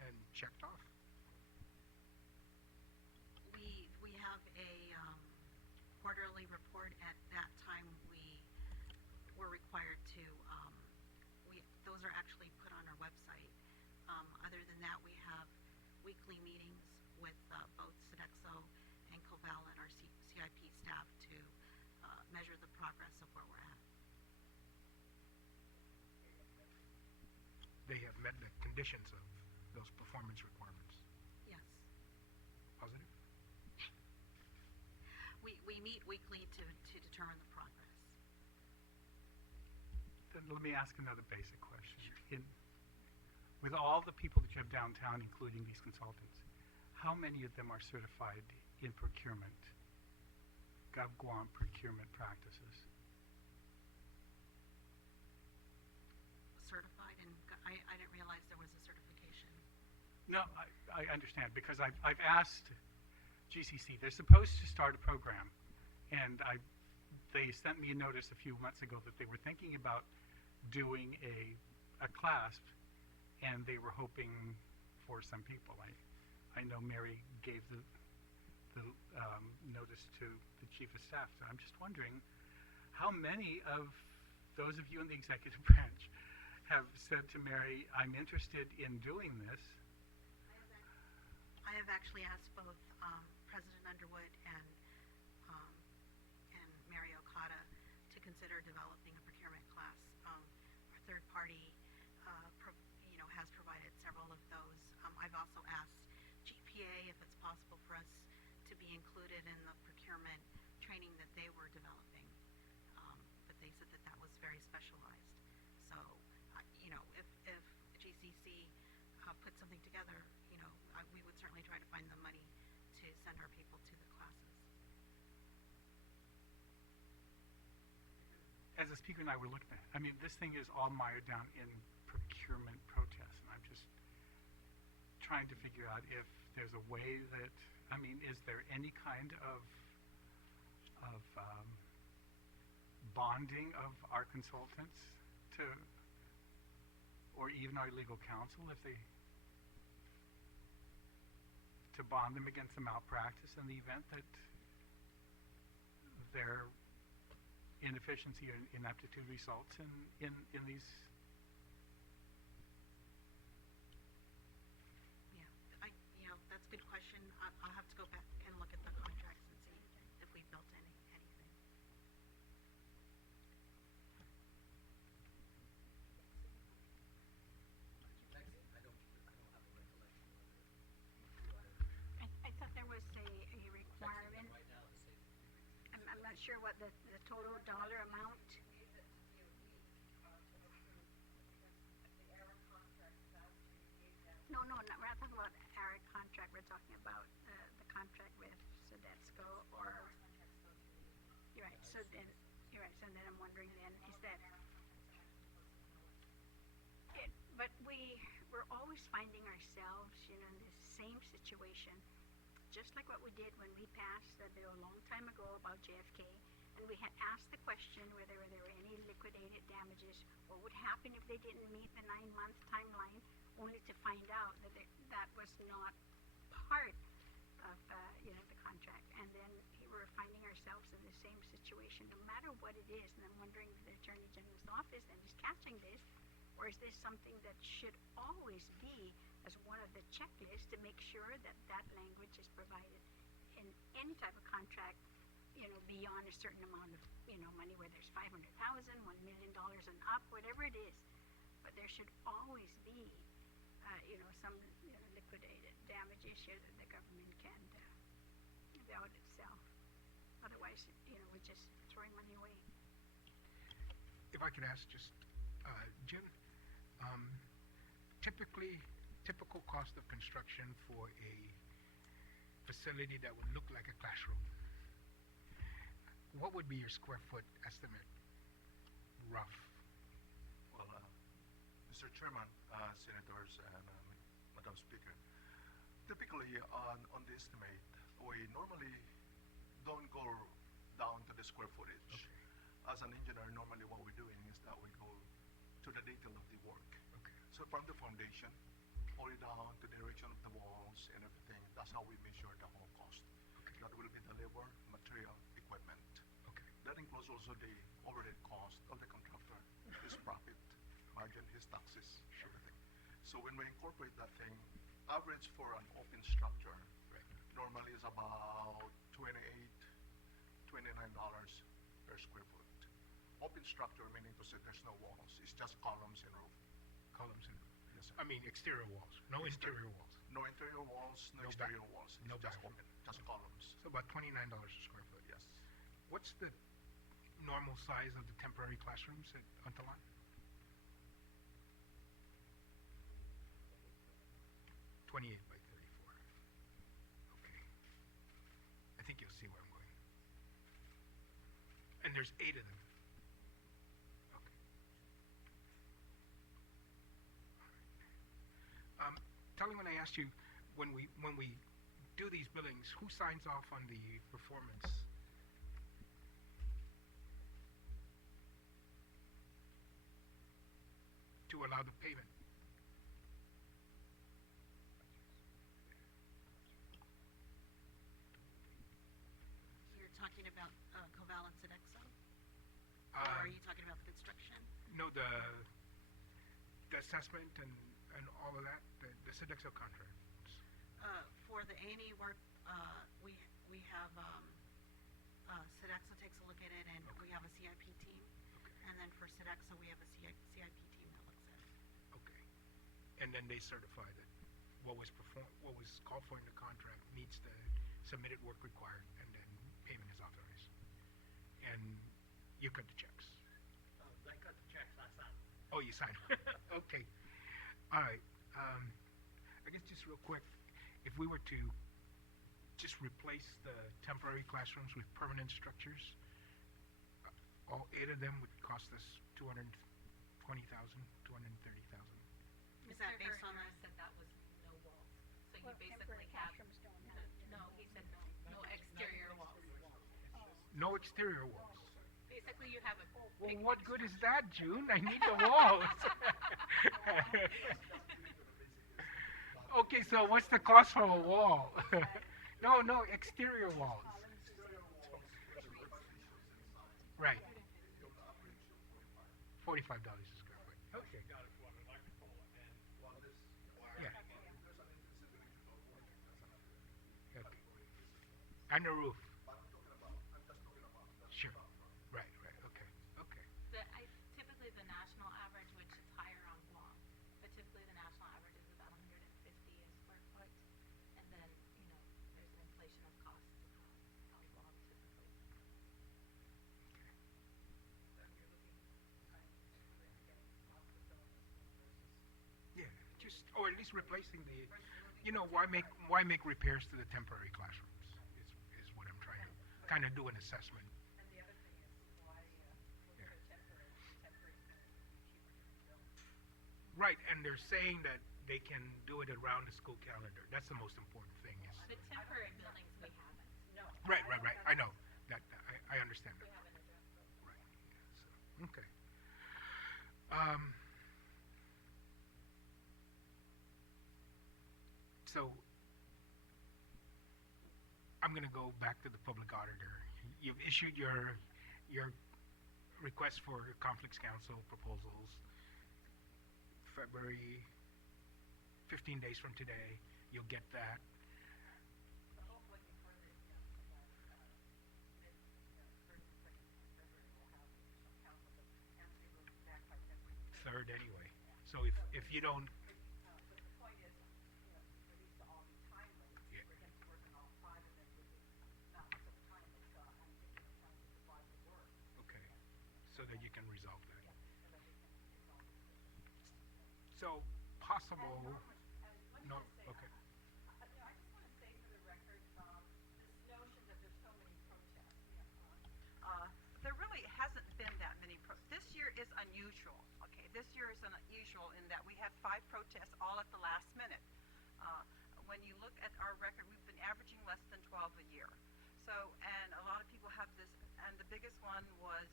and checked off? We have a quarterly report. At that time, we were required to, those are actually put on our website. Other than that, we have weekly meetings with both Sodexo and Coval and our CIP staff to measure the progress of where we're at. They have met the conditions of those performance requirements. Yes. Positive? We meet weekly to determine the progress. Then let me ask another basic question. With all the people that you have downtown, including these consultants, how many of them are certified in procurement, GovGuam procurement practices? Certified, and I didn't realize there was a certification. No, I understand, because I've asked GCC, they're supposed to start a program, and they sent me a notice a few months ago that they were thinking about doing a class, and they were hoping for some people. I know Mary gave the notice to the chief of staff, so I'm just wondering how many of those of you in the executive branch have said to Mary, I'm interested in doing this. I have actually asked both President Underwood and Mary Okada to consider developing a procurement class. Our third party, has provided several of those. I've also asked GPA if it's possible for us to be included in the procurement training that they were developing, but they said that was very specialized. So, if GCC puts something together, we would certainly try to find the money to to send our people to the classes. As the speaker and I were looking at, I mean, this thing is all mired down in procurement protests, and I'm just trying to figure out if there's a way that, I mean, is there any kind of bonding of our consultants to, or even our legal counsel, if they, to bond them against the malpractice in the event that their inefficiency or inaptitude results in these. Yeah, that's a good question. I'll have to go back and look at the contracts and see if we built anything. I thought there was a requirement. I'm not sure what the total dollar amount. No, we're not talking about our contract. We're talking about the contract with Sodexo or. You're right. So then, So then I'm wondering then, is that? But we're always finding ourselves, in the same situation, just like what we did when we passed the bill a long time ago about JFK, and we had asked the question whether there were any liquidated damages, what would happen if they didn't meet the 9-month timeline, only to find out that that was not part of the contract. And then we're finding ourselves in the same situation, no matter what it is. And I'm wondering if the Attorney General's office then is catching this, or is this something that should always be as one of the checklists to make sure that that language is provided in any type of contract, beyond a certain amount of, money, whether it's $500,000, $1 million and up, whatever it is. But there should always be, some liquidated damage issue that the government can bail itself. Otherwise, we're just throwing money away. If I could ask just, Jim, typical cost of construction for a facility that would look like a classroom, what would be your square foot estimate, rough? Well, Mr. Chairman, Senators, and Madam Speaker, typically on the estimate, we normally don't go down to the square footage. Okay. As an engineer, normally what we're doing is that we go to the detail of the work. Okay. So from the foundation, all the way down to the direction of the walls and everything, that's how we measure the whole cost. Okay. That will be the labor, material, equipment. Okay. That includes also the overhead cost of the contractor, his profit margin, his taxes, everything. So when we incorporate that thing, average for an open structure Right. normally is about $28, $29 per square foot. Open structure meaning to say there's no walls, it's just columns and roof. Columns and, Yes, sir. I mean, exterior walls, no interior walls. No interior walls, no No exterior back- walls. It's no just back. open, just columns. So about $29 a square foot. Yes. What's the normal size of the temporary classrooms at Antalan? 28 by 34. Okay. I think you'll see where I'm going. And there's 8 of them. Okay. All right. Tell me when I asked you, when we do these billings, who signs off on the performance? To allow the payment? You're talking about Coval and Sodexo? Or Um, are you talking about the construction? No, the assessment and all of that, the Sodexo contract. For the A&E work, we have, Sodexo takes a look at it, and we have a CIP team. Okay. And then for Sodexo, we have a CIP team that looks at it. Okay. And then they certify that what was called for in the contract meets the submitted work required, and then payment is authorized. And you cut the checks. They cut the checks, I signed. Oh, you signed. Okay. All right. I guess just real quick, if we were to just replace the temporary classrooms with permanent structures. All 8 of them would cost us 220,000, 230,000. Is that based on Mr. a, Herrera said that was no walls. So you Well, temporary basically have, classrooms don't have. no, he said no exterior walls. No exterior walls. Basically, you have a Well, big what good is that, June? I need the walls. Okay, so what's the cost for a wall? No, exterior walls. Right. $45 a square foot. Okay. Yeah. Okay. And the roof. Sure. Right, okay. typically the national average, which is higher on Guam, but typically the national average is about 150 a square foot. And then, there's an inflation of cost on Guam typically. Yeah, just, or at least replacing the, why make repairs to the temporary classrooms is what I'm trying to kind of do an assessment. And the other thing is why, Yeah. temporary is going to be cheaper to build. Right, and they're saying that they can do it around the school calendar. That's the most important thing is. The temporary buildings we haven't. No. Right, I know, that, I understand We that. haven't addressed those. Right, yeah, so, okay. So, I'm gonna go back to the public auditor. You've issued your request for conflicts council proposals February, 15 days from today. You'll get that. Hopefully before the, first and second February, we'll have some council, but Anthony will be back by February. Third anyway. So if you don't, But the point is, for these to all be timely, Yeah. for him to work on all 5 of them would be not so timely, so I'm thinking of trying to divide the work, okay, so that you can resolve that. so that we can resolve it. So possible, no, okay. I just want to say for the record, this notion that there's so many protests. There really hasn't been that many this year is unusual, okay? This year is unusual in that we have 5 protests all at the last minute. When you look at our record, we've been averaging less than 12 a year. So, and a lot of people have this, and the biggest one was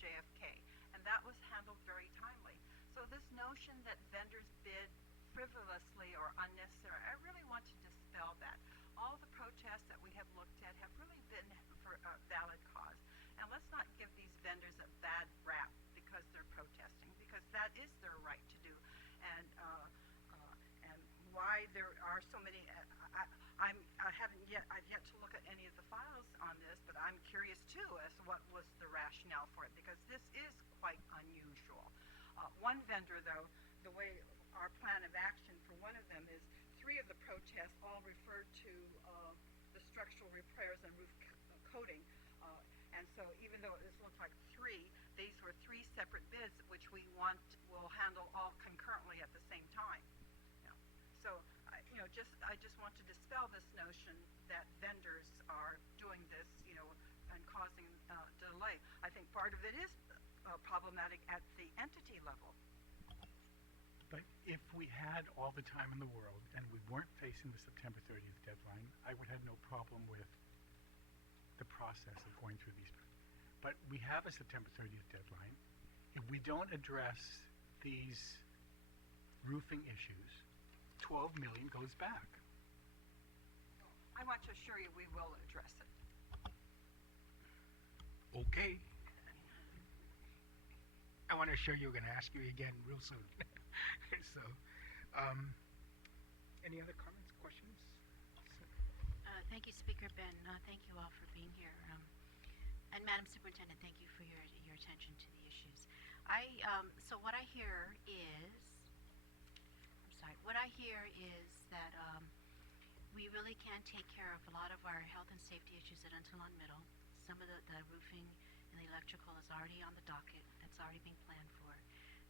JFK, and that was handled very timely. So this notion that vendors bid frivolously or unnecessary, I really want to dispel that. All the protests that we have looked at have really been for a valid cause. And let's not give these vendors a bad rap because they're protesting, because that is their right to do. And why there are so many, I've yet to look at any of the files on this, but I'm curious too as to what was the rationale for it, because this is quite unusual. One vendor, though, the way our plan of action for one of them is 3 of the protests all referred to the structural repairs and roof coating. And so even though this looked like 3, these were 3 separate bids, which we will handle all concurrently at the same time. So, I just want to dispel this notion that vendors are doing this, and causing delay. I think part of it is problematic at the entity level. But if we had all the time in the world and we weren't facing the September 30th deadline, I would have no problem with the process of going through these. But we have a September 30th deadline. If we don't address these roofing issues, 12 million goes back. I want to assure you we will address it. Okay. I want to assure you we're going to ask you again real soon. So, any other comments, questions? Thank you, Speaker Ben. Thank you all for being here. And Madam Superintendent, thank you for your attention to the issues. So what I hear is, that we really can take care of a lot of our health and safety issues at Untalon Middle. Some of the roofing and the electrical is already on the docket. That's already being planned for.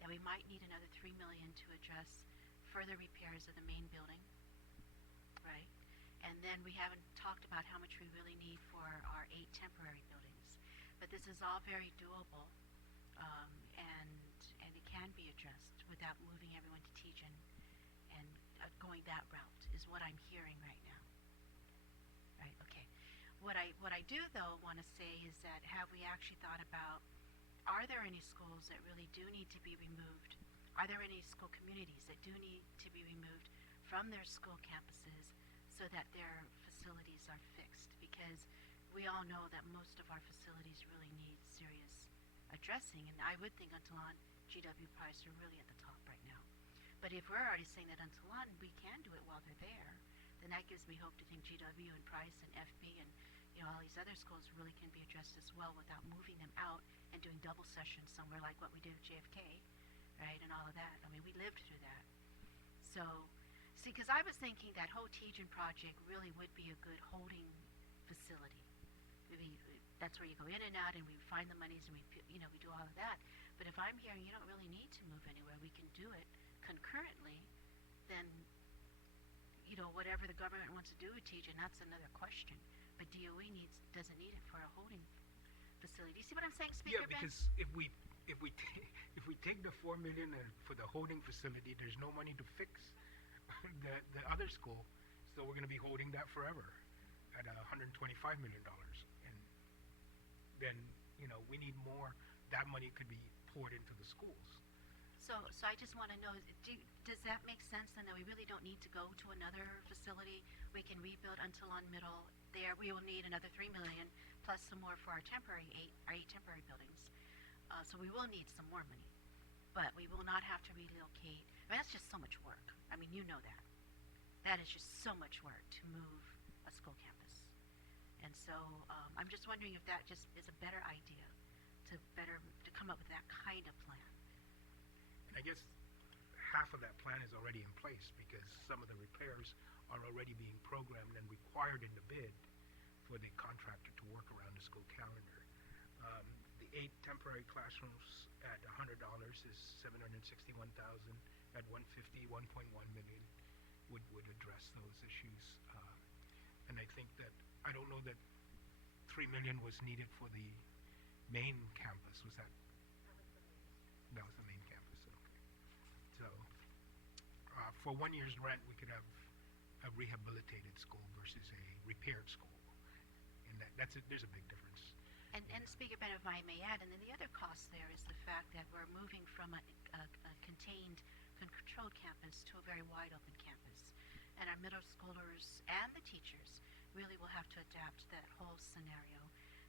That we might need another $3 million to address further repairs of the main building, right? And then we haven't talked about how much we really need for our 8 temporary buildings. But this is all very doable, and it can be addressed without moving everyone to Tejan and going that route is what I'm hearing right now. Right, okay. What I do though want to say is that have we actually thought about, are there any schools that really do need to be removed? Are there any school communities that do need to be removed from their school campuses so that their facilities are fixed? Because we all know that most of our facilities really need serious addressing, and I would think Untalan, GW, Price are really at the top right now. But if we're already saying that Untalan, we can do it while they're there, then that gives me hope to think GW and Price and FB and all these other schools really can be addressed as well without moving them out and doing double sessions somewhere like what we did at JFK, right, and all of that. I mean, we lived through that. So, see, because I was thinking that whole Tejan project really would be a good holding facility. Maybe that's where you go in and out, and we find the monies, and we do all of that. But if I'm hearing you don't really need to move anywhere, we can do it concurrently, then whatever the government wants to do with Tejan, that's another question. But DOE doesn't need it for a holding facility. You see what I'm saying, Speaker Yeah, Ben? because if we take the $4 million for the holding facility, there's no money to fix the other school, so we're going to be holding that forever at $125 million, and then we need more. That money could be poured into the schools. So I just want to know, does that make sense then that we really don't need to go to another facility? We can rebuild Untalan Middle there. We will need another $3 million plus some more for our eight temporary buildings. So we will need some more money, but we will not have to relocate. I mean, that's just so much work. I mean, you know that. That is just so much work to move a school campus. And so I'm just wondering if that just is a better idea to come up with that kind of plan. I guess half of that plan is already in place because some of the repairs are already being programmed and required in the bid for the contractor to work around the school calendar. The 8 temporary classrooms at $100 is $761,000. At $150, $1.1 million would address those issues. And I think that, I don't know that $3 million was needed for the main campus. Was that? That was the main campus. Okay. So, for 1 year's rent, we could have a rehabilitated school versus a repaired school, and there's a big difference. And Speaker Ben, if I may add, and then the other cost there is the fact that we're moving from a contained, controlled campus to a very wide open campus, and our middle schoolers and the teachers really will have to adapt to that whole scenario.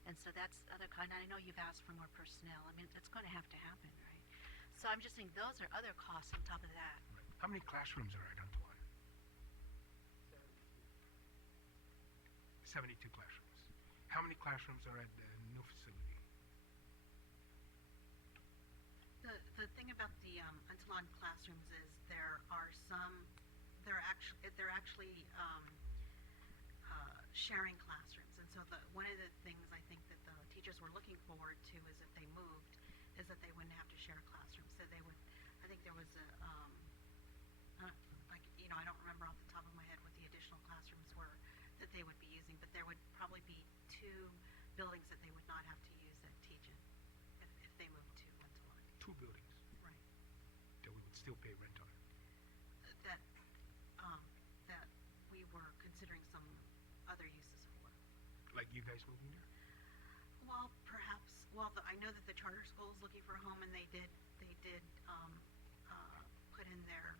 And so that's other kind. I know you've asked for more personnel. I mean, it's going to have to happen, right? So I'm just saying those are other costs on top of that. Right. How many classrooms are at Untalan? 72 classrooms. How many classrooms are at the new facility? The thing about the Untalan classrooms is they're actually sharing classrooms, and so one of the things I think that the teachers were looking forward to is if they moved, is that they wouldn't have to share classrooms. So they would. I think there was a I don't remember off the top of my head what the additional classrooms were that they would be using, but there would probably be 2 buildings that they would not have to use at Tejan if they moved to Untalan. 2 buildings. Right. That we would still pay rent on. That we were considering some other uses for. Like you guys moving there? Well, perhaps. Well, I know that the charter school is looking for a home, and they did put in their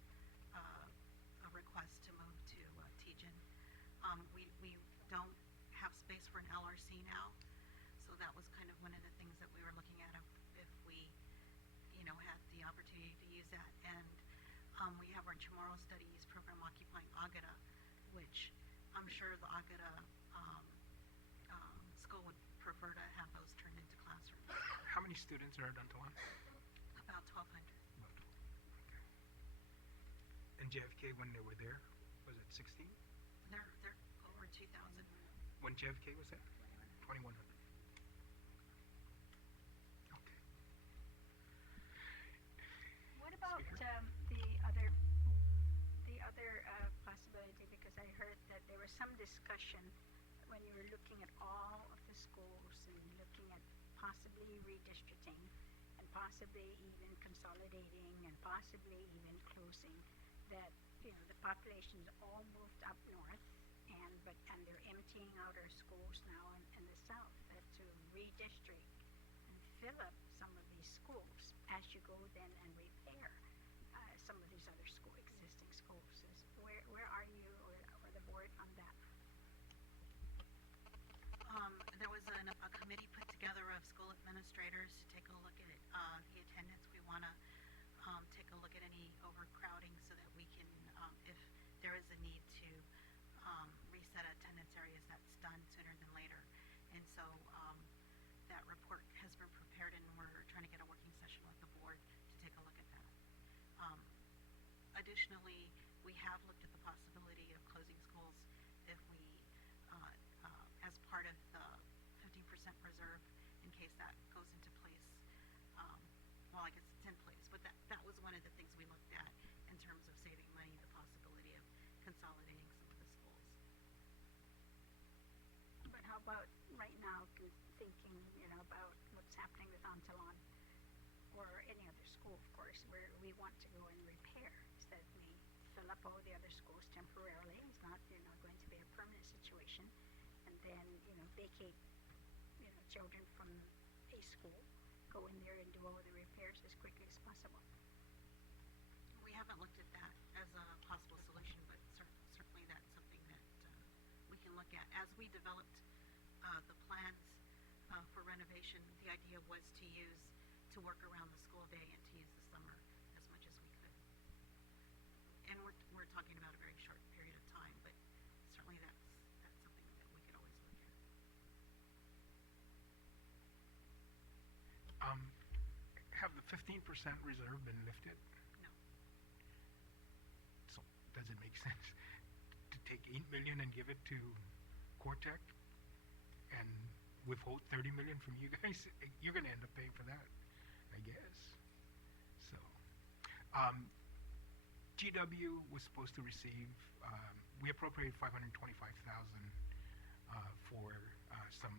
a request to move to Tejan. We don't have space for an LRC now, so that was kind of one of the things that we were looking at if we, had the opportunity to use that. And we have our Chamorro Studies program occupying Agata, which I'm sure the Agata school would prefer to have those turned into classrooms. How many students are at Untalan? About 1,200. About 12. Okay. And JFK, when they were there, was it 16? They're over 2,000. When JFK was there? 2,100. Okay. What about Speaker? the other possibility? Because I heard that they were was some discussion when you were looking at all of the schools and looking at possibly redistricting and possibly even consolidating and possibly even closing, that, you know, the population's all moved up north and they're emptying out our schools now in the south, that to redistrict and fill up some of these schools as you go then and repair some of these other existing schools. Where are you or the board on that? There was a committee put together of school administrators to take a look at the attendance. We want to take a look at any overcrowding so that we can, if there is a need to reset attendance areas, that's done sooner than later. And so that report has been prepared, and we're trying to get a working session with the board to take a look at that. Additionally, we have looked at the possibility of closing schools if we, as part of the 15% reserve, in case that goes into place. Well, I guess it's in place, but that was one of the things we looked at in terms of saving money, the possibility of consolidating some of the schools. But how about right now, thinking, you know, about what's happening with Antolon or any other school, of course, where we want to go and repair, so that we fill up all the other schools temporarily. It's not, you know, going to be a permanent situation, and then, you know, vacate, you know, children from a school, go in there and do all the repairs as quickly as possible. We haven't looked at that as a possible solution, but certainly that's something that we can look at. As we developed the plans for renovation, the idea was to work around the school day and to use the summer as much as we could. And we're talking about a very short period of time, but certainly that's something that we could always look at. Have the 15% reserve been lifted? No. So does it make sense to take $8 million and give it to Cortec and withhold $30 million from you guys? You're going to end up paying for that, I guess. So, GW was supposed to receive. We appropriated $525,000 for some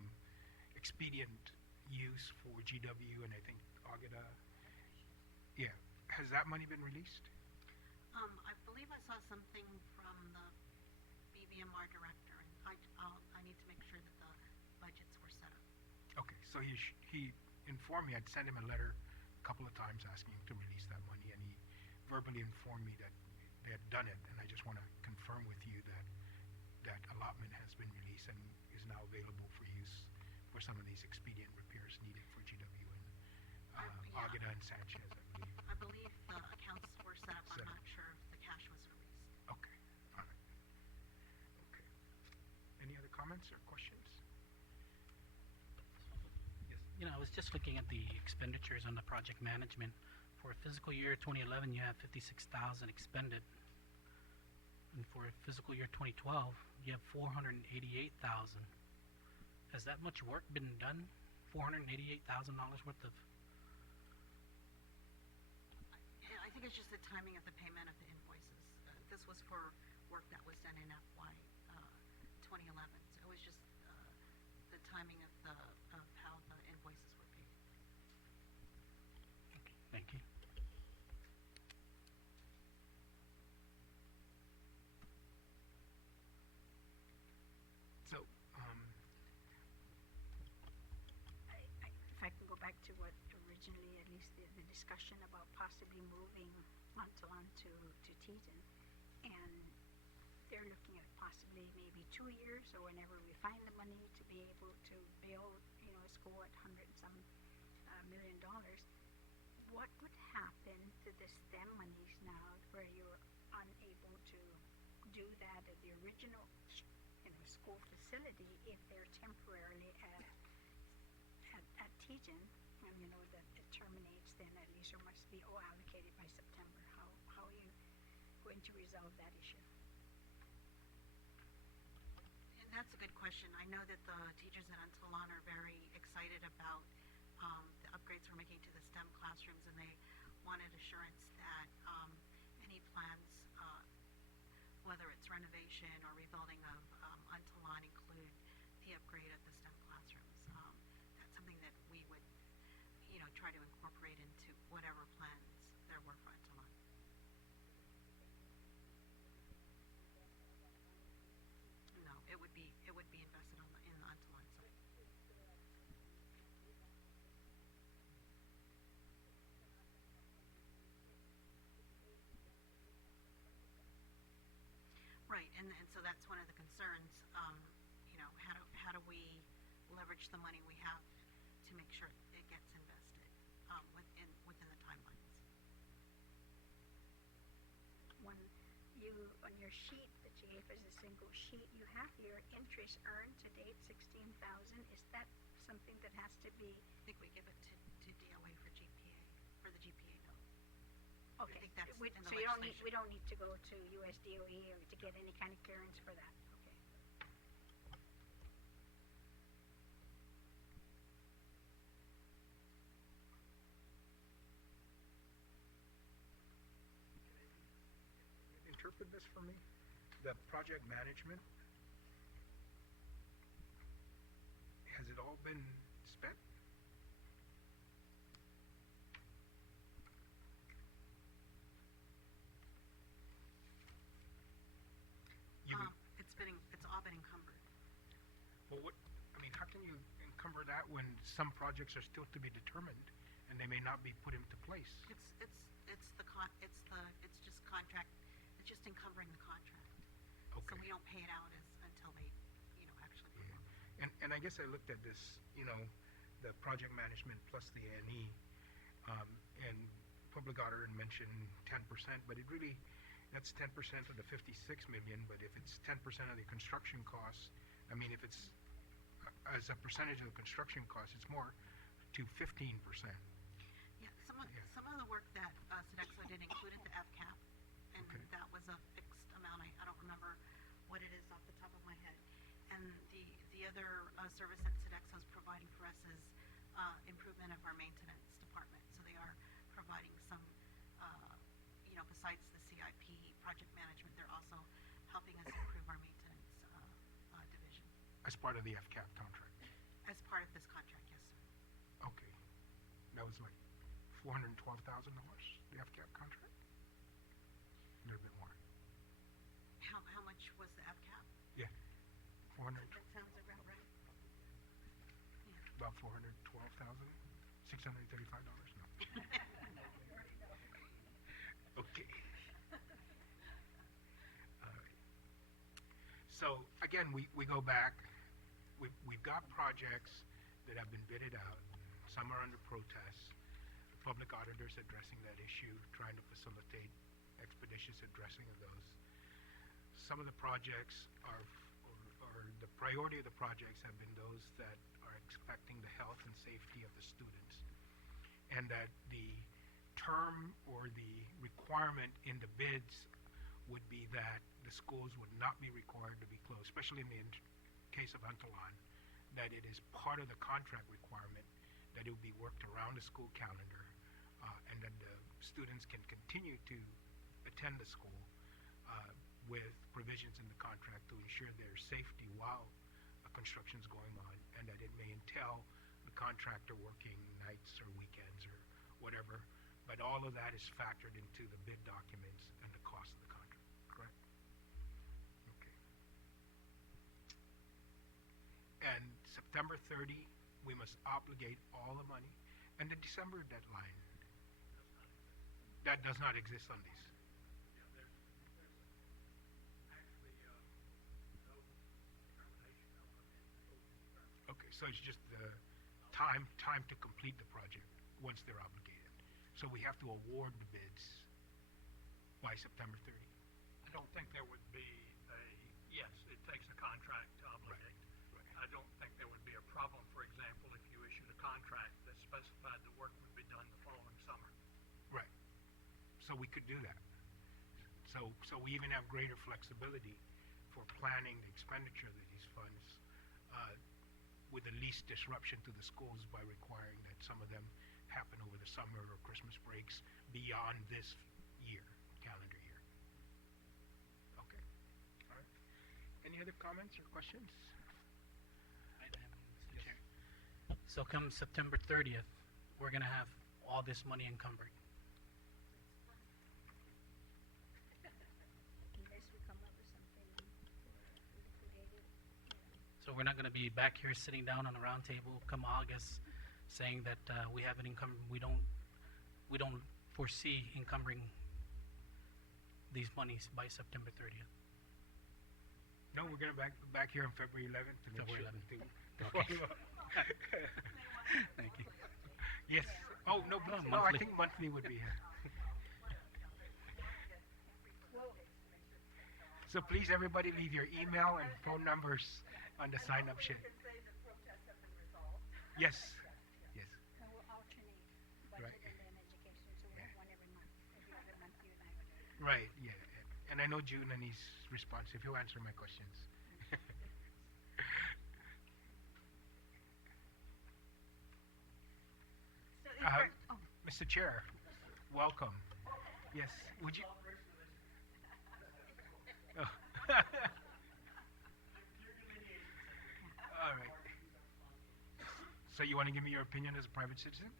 expedient use for GW, and I think Agata. Yeah, has that money been released? I believe I saw something from the BVMR director, and I need to make sure that the budgets were set up. Okay, so he informed me. I'd sent him a letter a couple of times asking him to release that money, and he verbally informed me that they had done it, and I just want to confirm with you that that allotment has been released and is now available for use for some of these expedient repairs needed for GW and Yeah. Agata and Sanchez, I believe. I believe the accounts were set up. I'm Set not up. sure if the cash was released. Okay, all right. Okay. Any other comments or questions? Yes. You know, I was just looking at the expenditures on the project management. For fiscal year 2011, you have 56,000 expended. And for fiscal year 2012, you have 488,000. Has that much work been done? $488,000 worth of. Yeah, I think it's just the timing of the payment of the invoices. This was for work that was done in FY 2011, so it was just the timing of how the invoices were paid. Okay, thank you. So, If I can go back to what originally, at least the discussion about possibly moving Antolon to Teton, and they're looking at possibly maybe 2 years or whenever we find the money to be able to build, you know, a school at $100 and some million. What would happen to the STEM monies now where you're unable to do that at the original, you know, school facility if they're temporarily at Teton, and you know that it terminates then at least, or must be all allocated by September? How are you going to resolve that issue? And that's a good question. I know that the teachers at Antolon are very excited about the upgrades we're making to the STEM classrooms, and they wanted assurance that any plans, whether it's renovation or rebuilding of Antolon include the upgrade of the STEM classrooms. That's something that we would, try to incorporate into whatever plans there were for Antolon. No, it would be invested in the Antolon site. Right, and so that's one of the concerns, how do we leverage the money we have to make sure it gets invested, within the timelines? On your sheet that you gave as a single sheet, you have your interest earned to date, 16,000. Is that something that has to be? I think we give it to DOA for GPA, for the GPA note. Okay, think that's in the so we legislation. don't need to go to USDOE or to get any kind of clearance for that, okay. Interpret this for me? The project management, has it all been spent? It's all been encumbered. Well, how can you encumber that when some projects are still to be determined and they may not be put into place? It's just contract, it's just encumbering the contract. So Okay. we don't pay it out until they, actually perform. And I guess I looked at this, the project management plus the A&E, and Public Auditor mentioned 10%, but that's 10% of the 56 million, but if it's 10% of the construction costs, if it's as a percentage of the construction costs, it's more to 15%. Yeah, some Yeah. of the work that Sodexo did included the FCAP, and Okay. that was a fixed amount. I don't remember what it is off the top of my head. And the other service that Sodexo is providing for us is improvement of our maintenance department. So they are providing some, besides the CIP project management, they're also helping us improve our maintenance division As part of the FCAP contract. as part of this contract. Yes, sir. Okay. That was like $412,000, the FCAP contract? A little bit more. How much was the FCAP? Yeah. 400, That sounds about right. Yeah. about $412,000? $635? No. Okay. So again, we go back. We've got projects that have been bidded out. Some are under protest. The public auditor's addressing that issue, trying to facilitate expeditious addressing of those. Some of the projects or the priority of the projects have been those that are expecting the health and safety of the students, and that the term or the requirement in the bids would be that the schools would not be required to be closed, especially in the case of Antolon, that it is part of the contract requirement that it will be worked around the school calendar, and that the students can continue to attend the school with provisions in the contract to ensure their safety while construction is going on, and that it may entail the contractor working nights or weekends or whatever, but all of that is factored into the bid documents and the cost of the contract, correct? Okay. And September 30, we must obligate all the money, and the December deadline, that does not exist on these. Okay, so it's just the time to complete the project once they're obligated. So we have to award the bids by September 30. I don't think there would be yes, it takes a contract to obligate. Right. I don't think there would be a problem, for example, if you issued a contract that specified the work would be done the following summer. Right. So we could do that. So we even have greater flexibility for planning the expenditure of these funds with the least disruption to the schools by requiring that some of them happen over the summer or Christmas breaks beyond this year, calendar year. Okay. All Any other comments or questions? I have one, Mr. Chair. So come September 30th, we're gonna have all this money encumbered. Unless we come up with something to liquidate it. So we're not gonna be back here sitting down on a round table come August saying that we haven't encumbered, we don't foresee encumbering these monies by September 30th. No, we're gonna back here on February 11th to make February sure 11th. to Thank you. Yes. Oh, no, No, no, I monthly. think monthly would be. So please, everybody, leave your email and phone numbers on the sign-up sheet. Yes. Yes. And we'll alternate Right. budget and then education, so we Yeah. have one every month, every other month you and I. Right. Yeah. And I know June and he's responsive. He'll answer my questions. So is there, oh, Mr. Chair, welcome. Yes. Would you? Oh. All right. So you want to give me your opinion as a private citizen?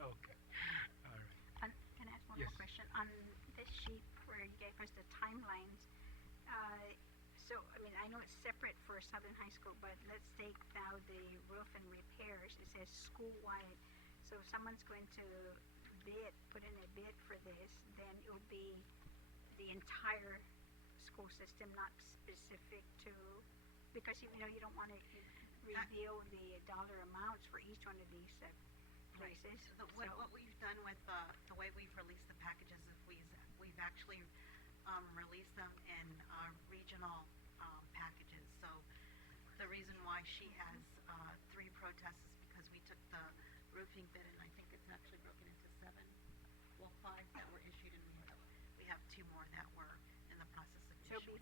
Okay. All right. Can I ask one Yes. more question? On this sheet where you gave us the timelines, so, I mean, I know it's separate for Southern High School, but let's take now the roof and repairs. It says school-wide. So if someone's going to put in a bid for this, then it'll be the entire school system, not specific to, because you know, you don't want to reveal the dollar amounts for each one of these places. what we've done with the way we've released the packages is we've actually released them in regional packages. So the reason why she has 3 protests is because we took the roofing bid and I think it's actually broken into 7, 5 that were issued, and we have 2 more that were in the process of So issuing.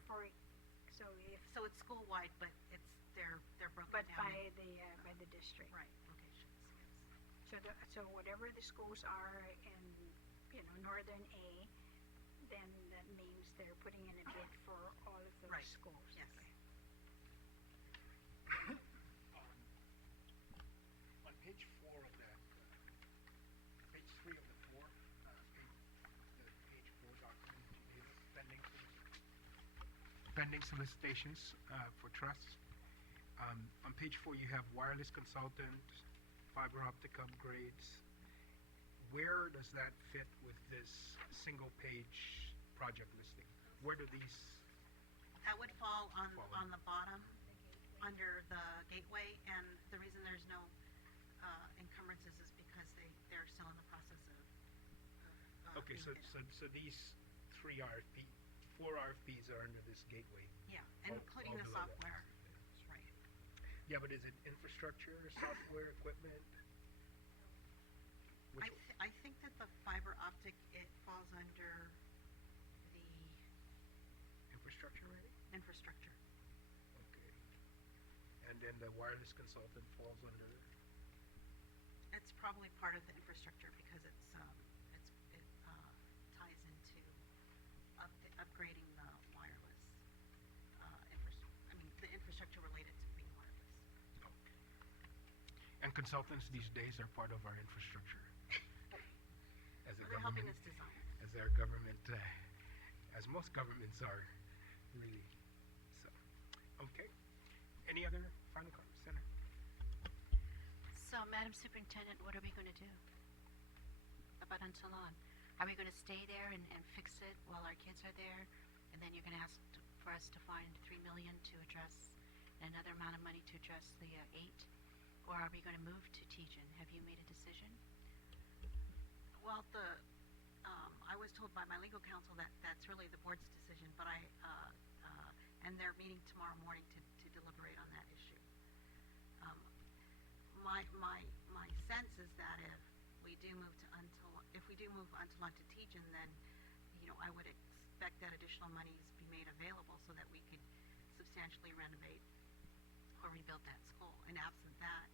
So it's school-wide, but they're broken But down by in the district. right locations. Yes. So whatever the schools are in, you know, northern A, then that means they're putting in a bid for all of those Right. schools. Yes. On page 4 of that, page 3 of the 4, page 4 document, you gave us pending solicitations for trusts. On page 4, you have wireless consultant, fiber optic upgrades. Where does that fit with this single-page project listing? Where do these? That would fall on Fall in. the bottom, under the gateway, and the reason there's no encumbrances is because they're still in the process of Okay, being so these 4 RFPs are under this gateway. yeah, all- including all the below that. software. That's right. Yeah, but is it infrastructure, software, equipment? Which I think that the fiber optic, it falls under the infrastructure, right? infrastructure. Okay. And then the wireless consultant falls under. It's probably part of the infrastructure because it ties into upgrading the wireless the infrastructure related to being wireless. And consultants these days are part of our infrastructure. As a They're helping government, us design. as our government, as most governments are, really. So, okay. Any other final comments, Senator? So, Madam Superintendent, what are we going to do about Untalon? Are we going to stay there and fix it while our kids are there? And then you're going to ask for us to find $3 million to address, and another amount of money to address the 8? Or are we going to move to Tejan? Have you made a decision? Well, I was told by my legal counsel that that's really the board's decision, but and they're meeting tomorrow morning to deliberate on that issue. My sense is that if we do move Untalon to Tejan, then, you know, I would expect that additional monies be made available so that we could substantially renovate or rebuild that school. And absent that,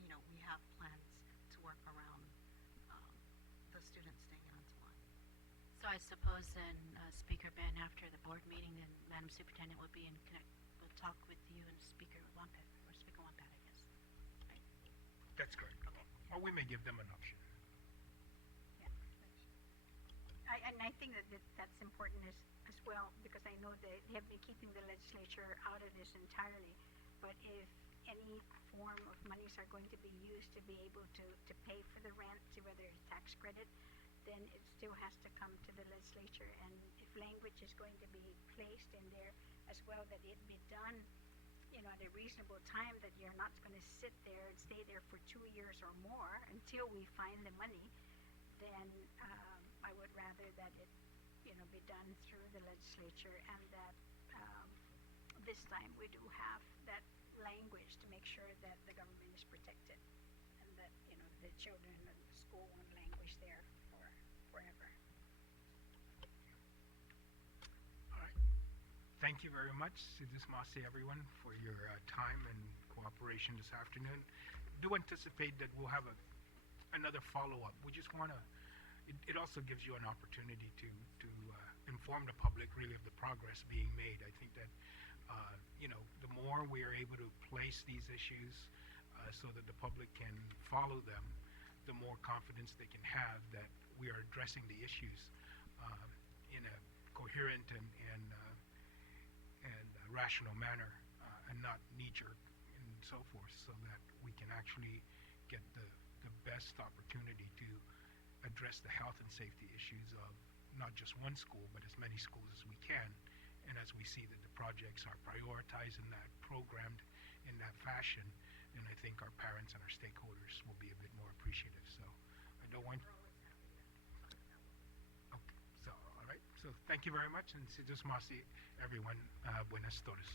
you know, we have plans to work around the students staying in Untalon. So I suppose then, Speaker Ben, after the board meeting, then Madam Superintendent will be in will talk with you and Speaker Wampat, or Speaker Wampat, I guess. Right? That's correct. Okay. Or we may give them an option. And I think that that's important as well, because I know that they have been keeping the legislature out of this entirely. But if any form of monies are going to be used to be able to pay for the rent, whether it's tax credit, then it still has to come to the legislature. And if language is going to be placed in there as well, that it be done, at a reasonable time, that you're not going to sit there and stay there for 2 years or more until we find the money, then I would rather that it, be done through the legislature, and that this time we do have that language to make sure that the government is protected, and that, the children and the school won't languish there forever. All right. Thank you very much, Sidus Masi, everyone, for your time and cooperation this afternoon. Do anticipate that we'll have another follow-up. We just want to, it also gives you an opportunity to inform the public really of the progress being made. I think that, the more we are able to place these issues so that the public can follow them, the more confidence they can have that we are addressing the issues in a coherent and rational manner, and not knee-jerk and so forth, so that we can actually get the best opportunity to address the health and safety issues of not just one school, but as many schools as we can. And as we see that the projects are prioritized and that programmed in that fashion, then I think our parents and our stakeholders will be a bit more appreciative. So I don't want... Okay, so, all right. So thank you very much, and Sidus Masi, everyone. Buenas todos.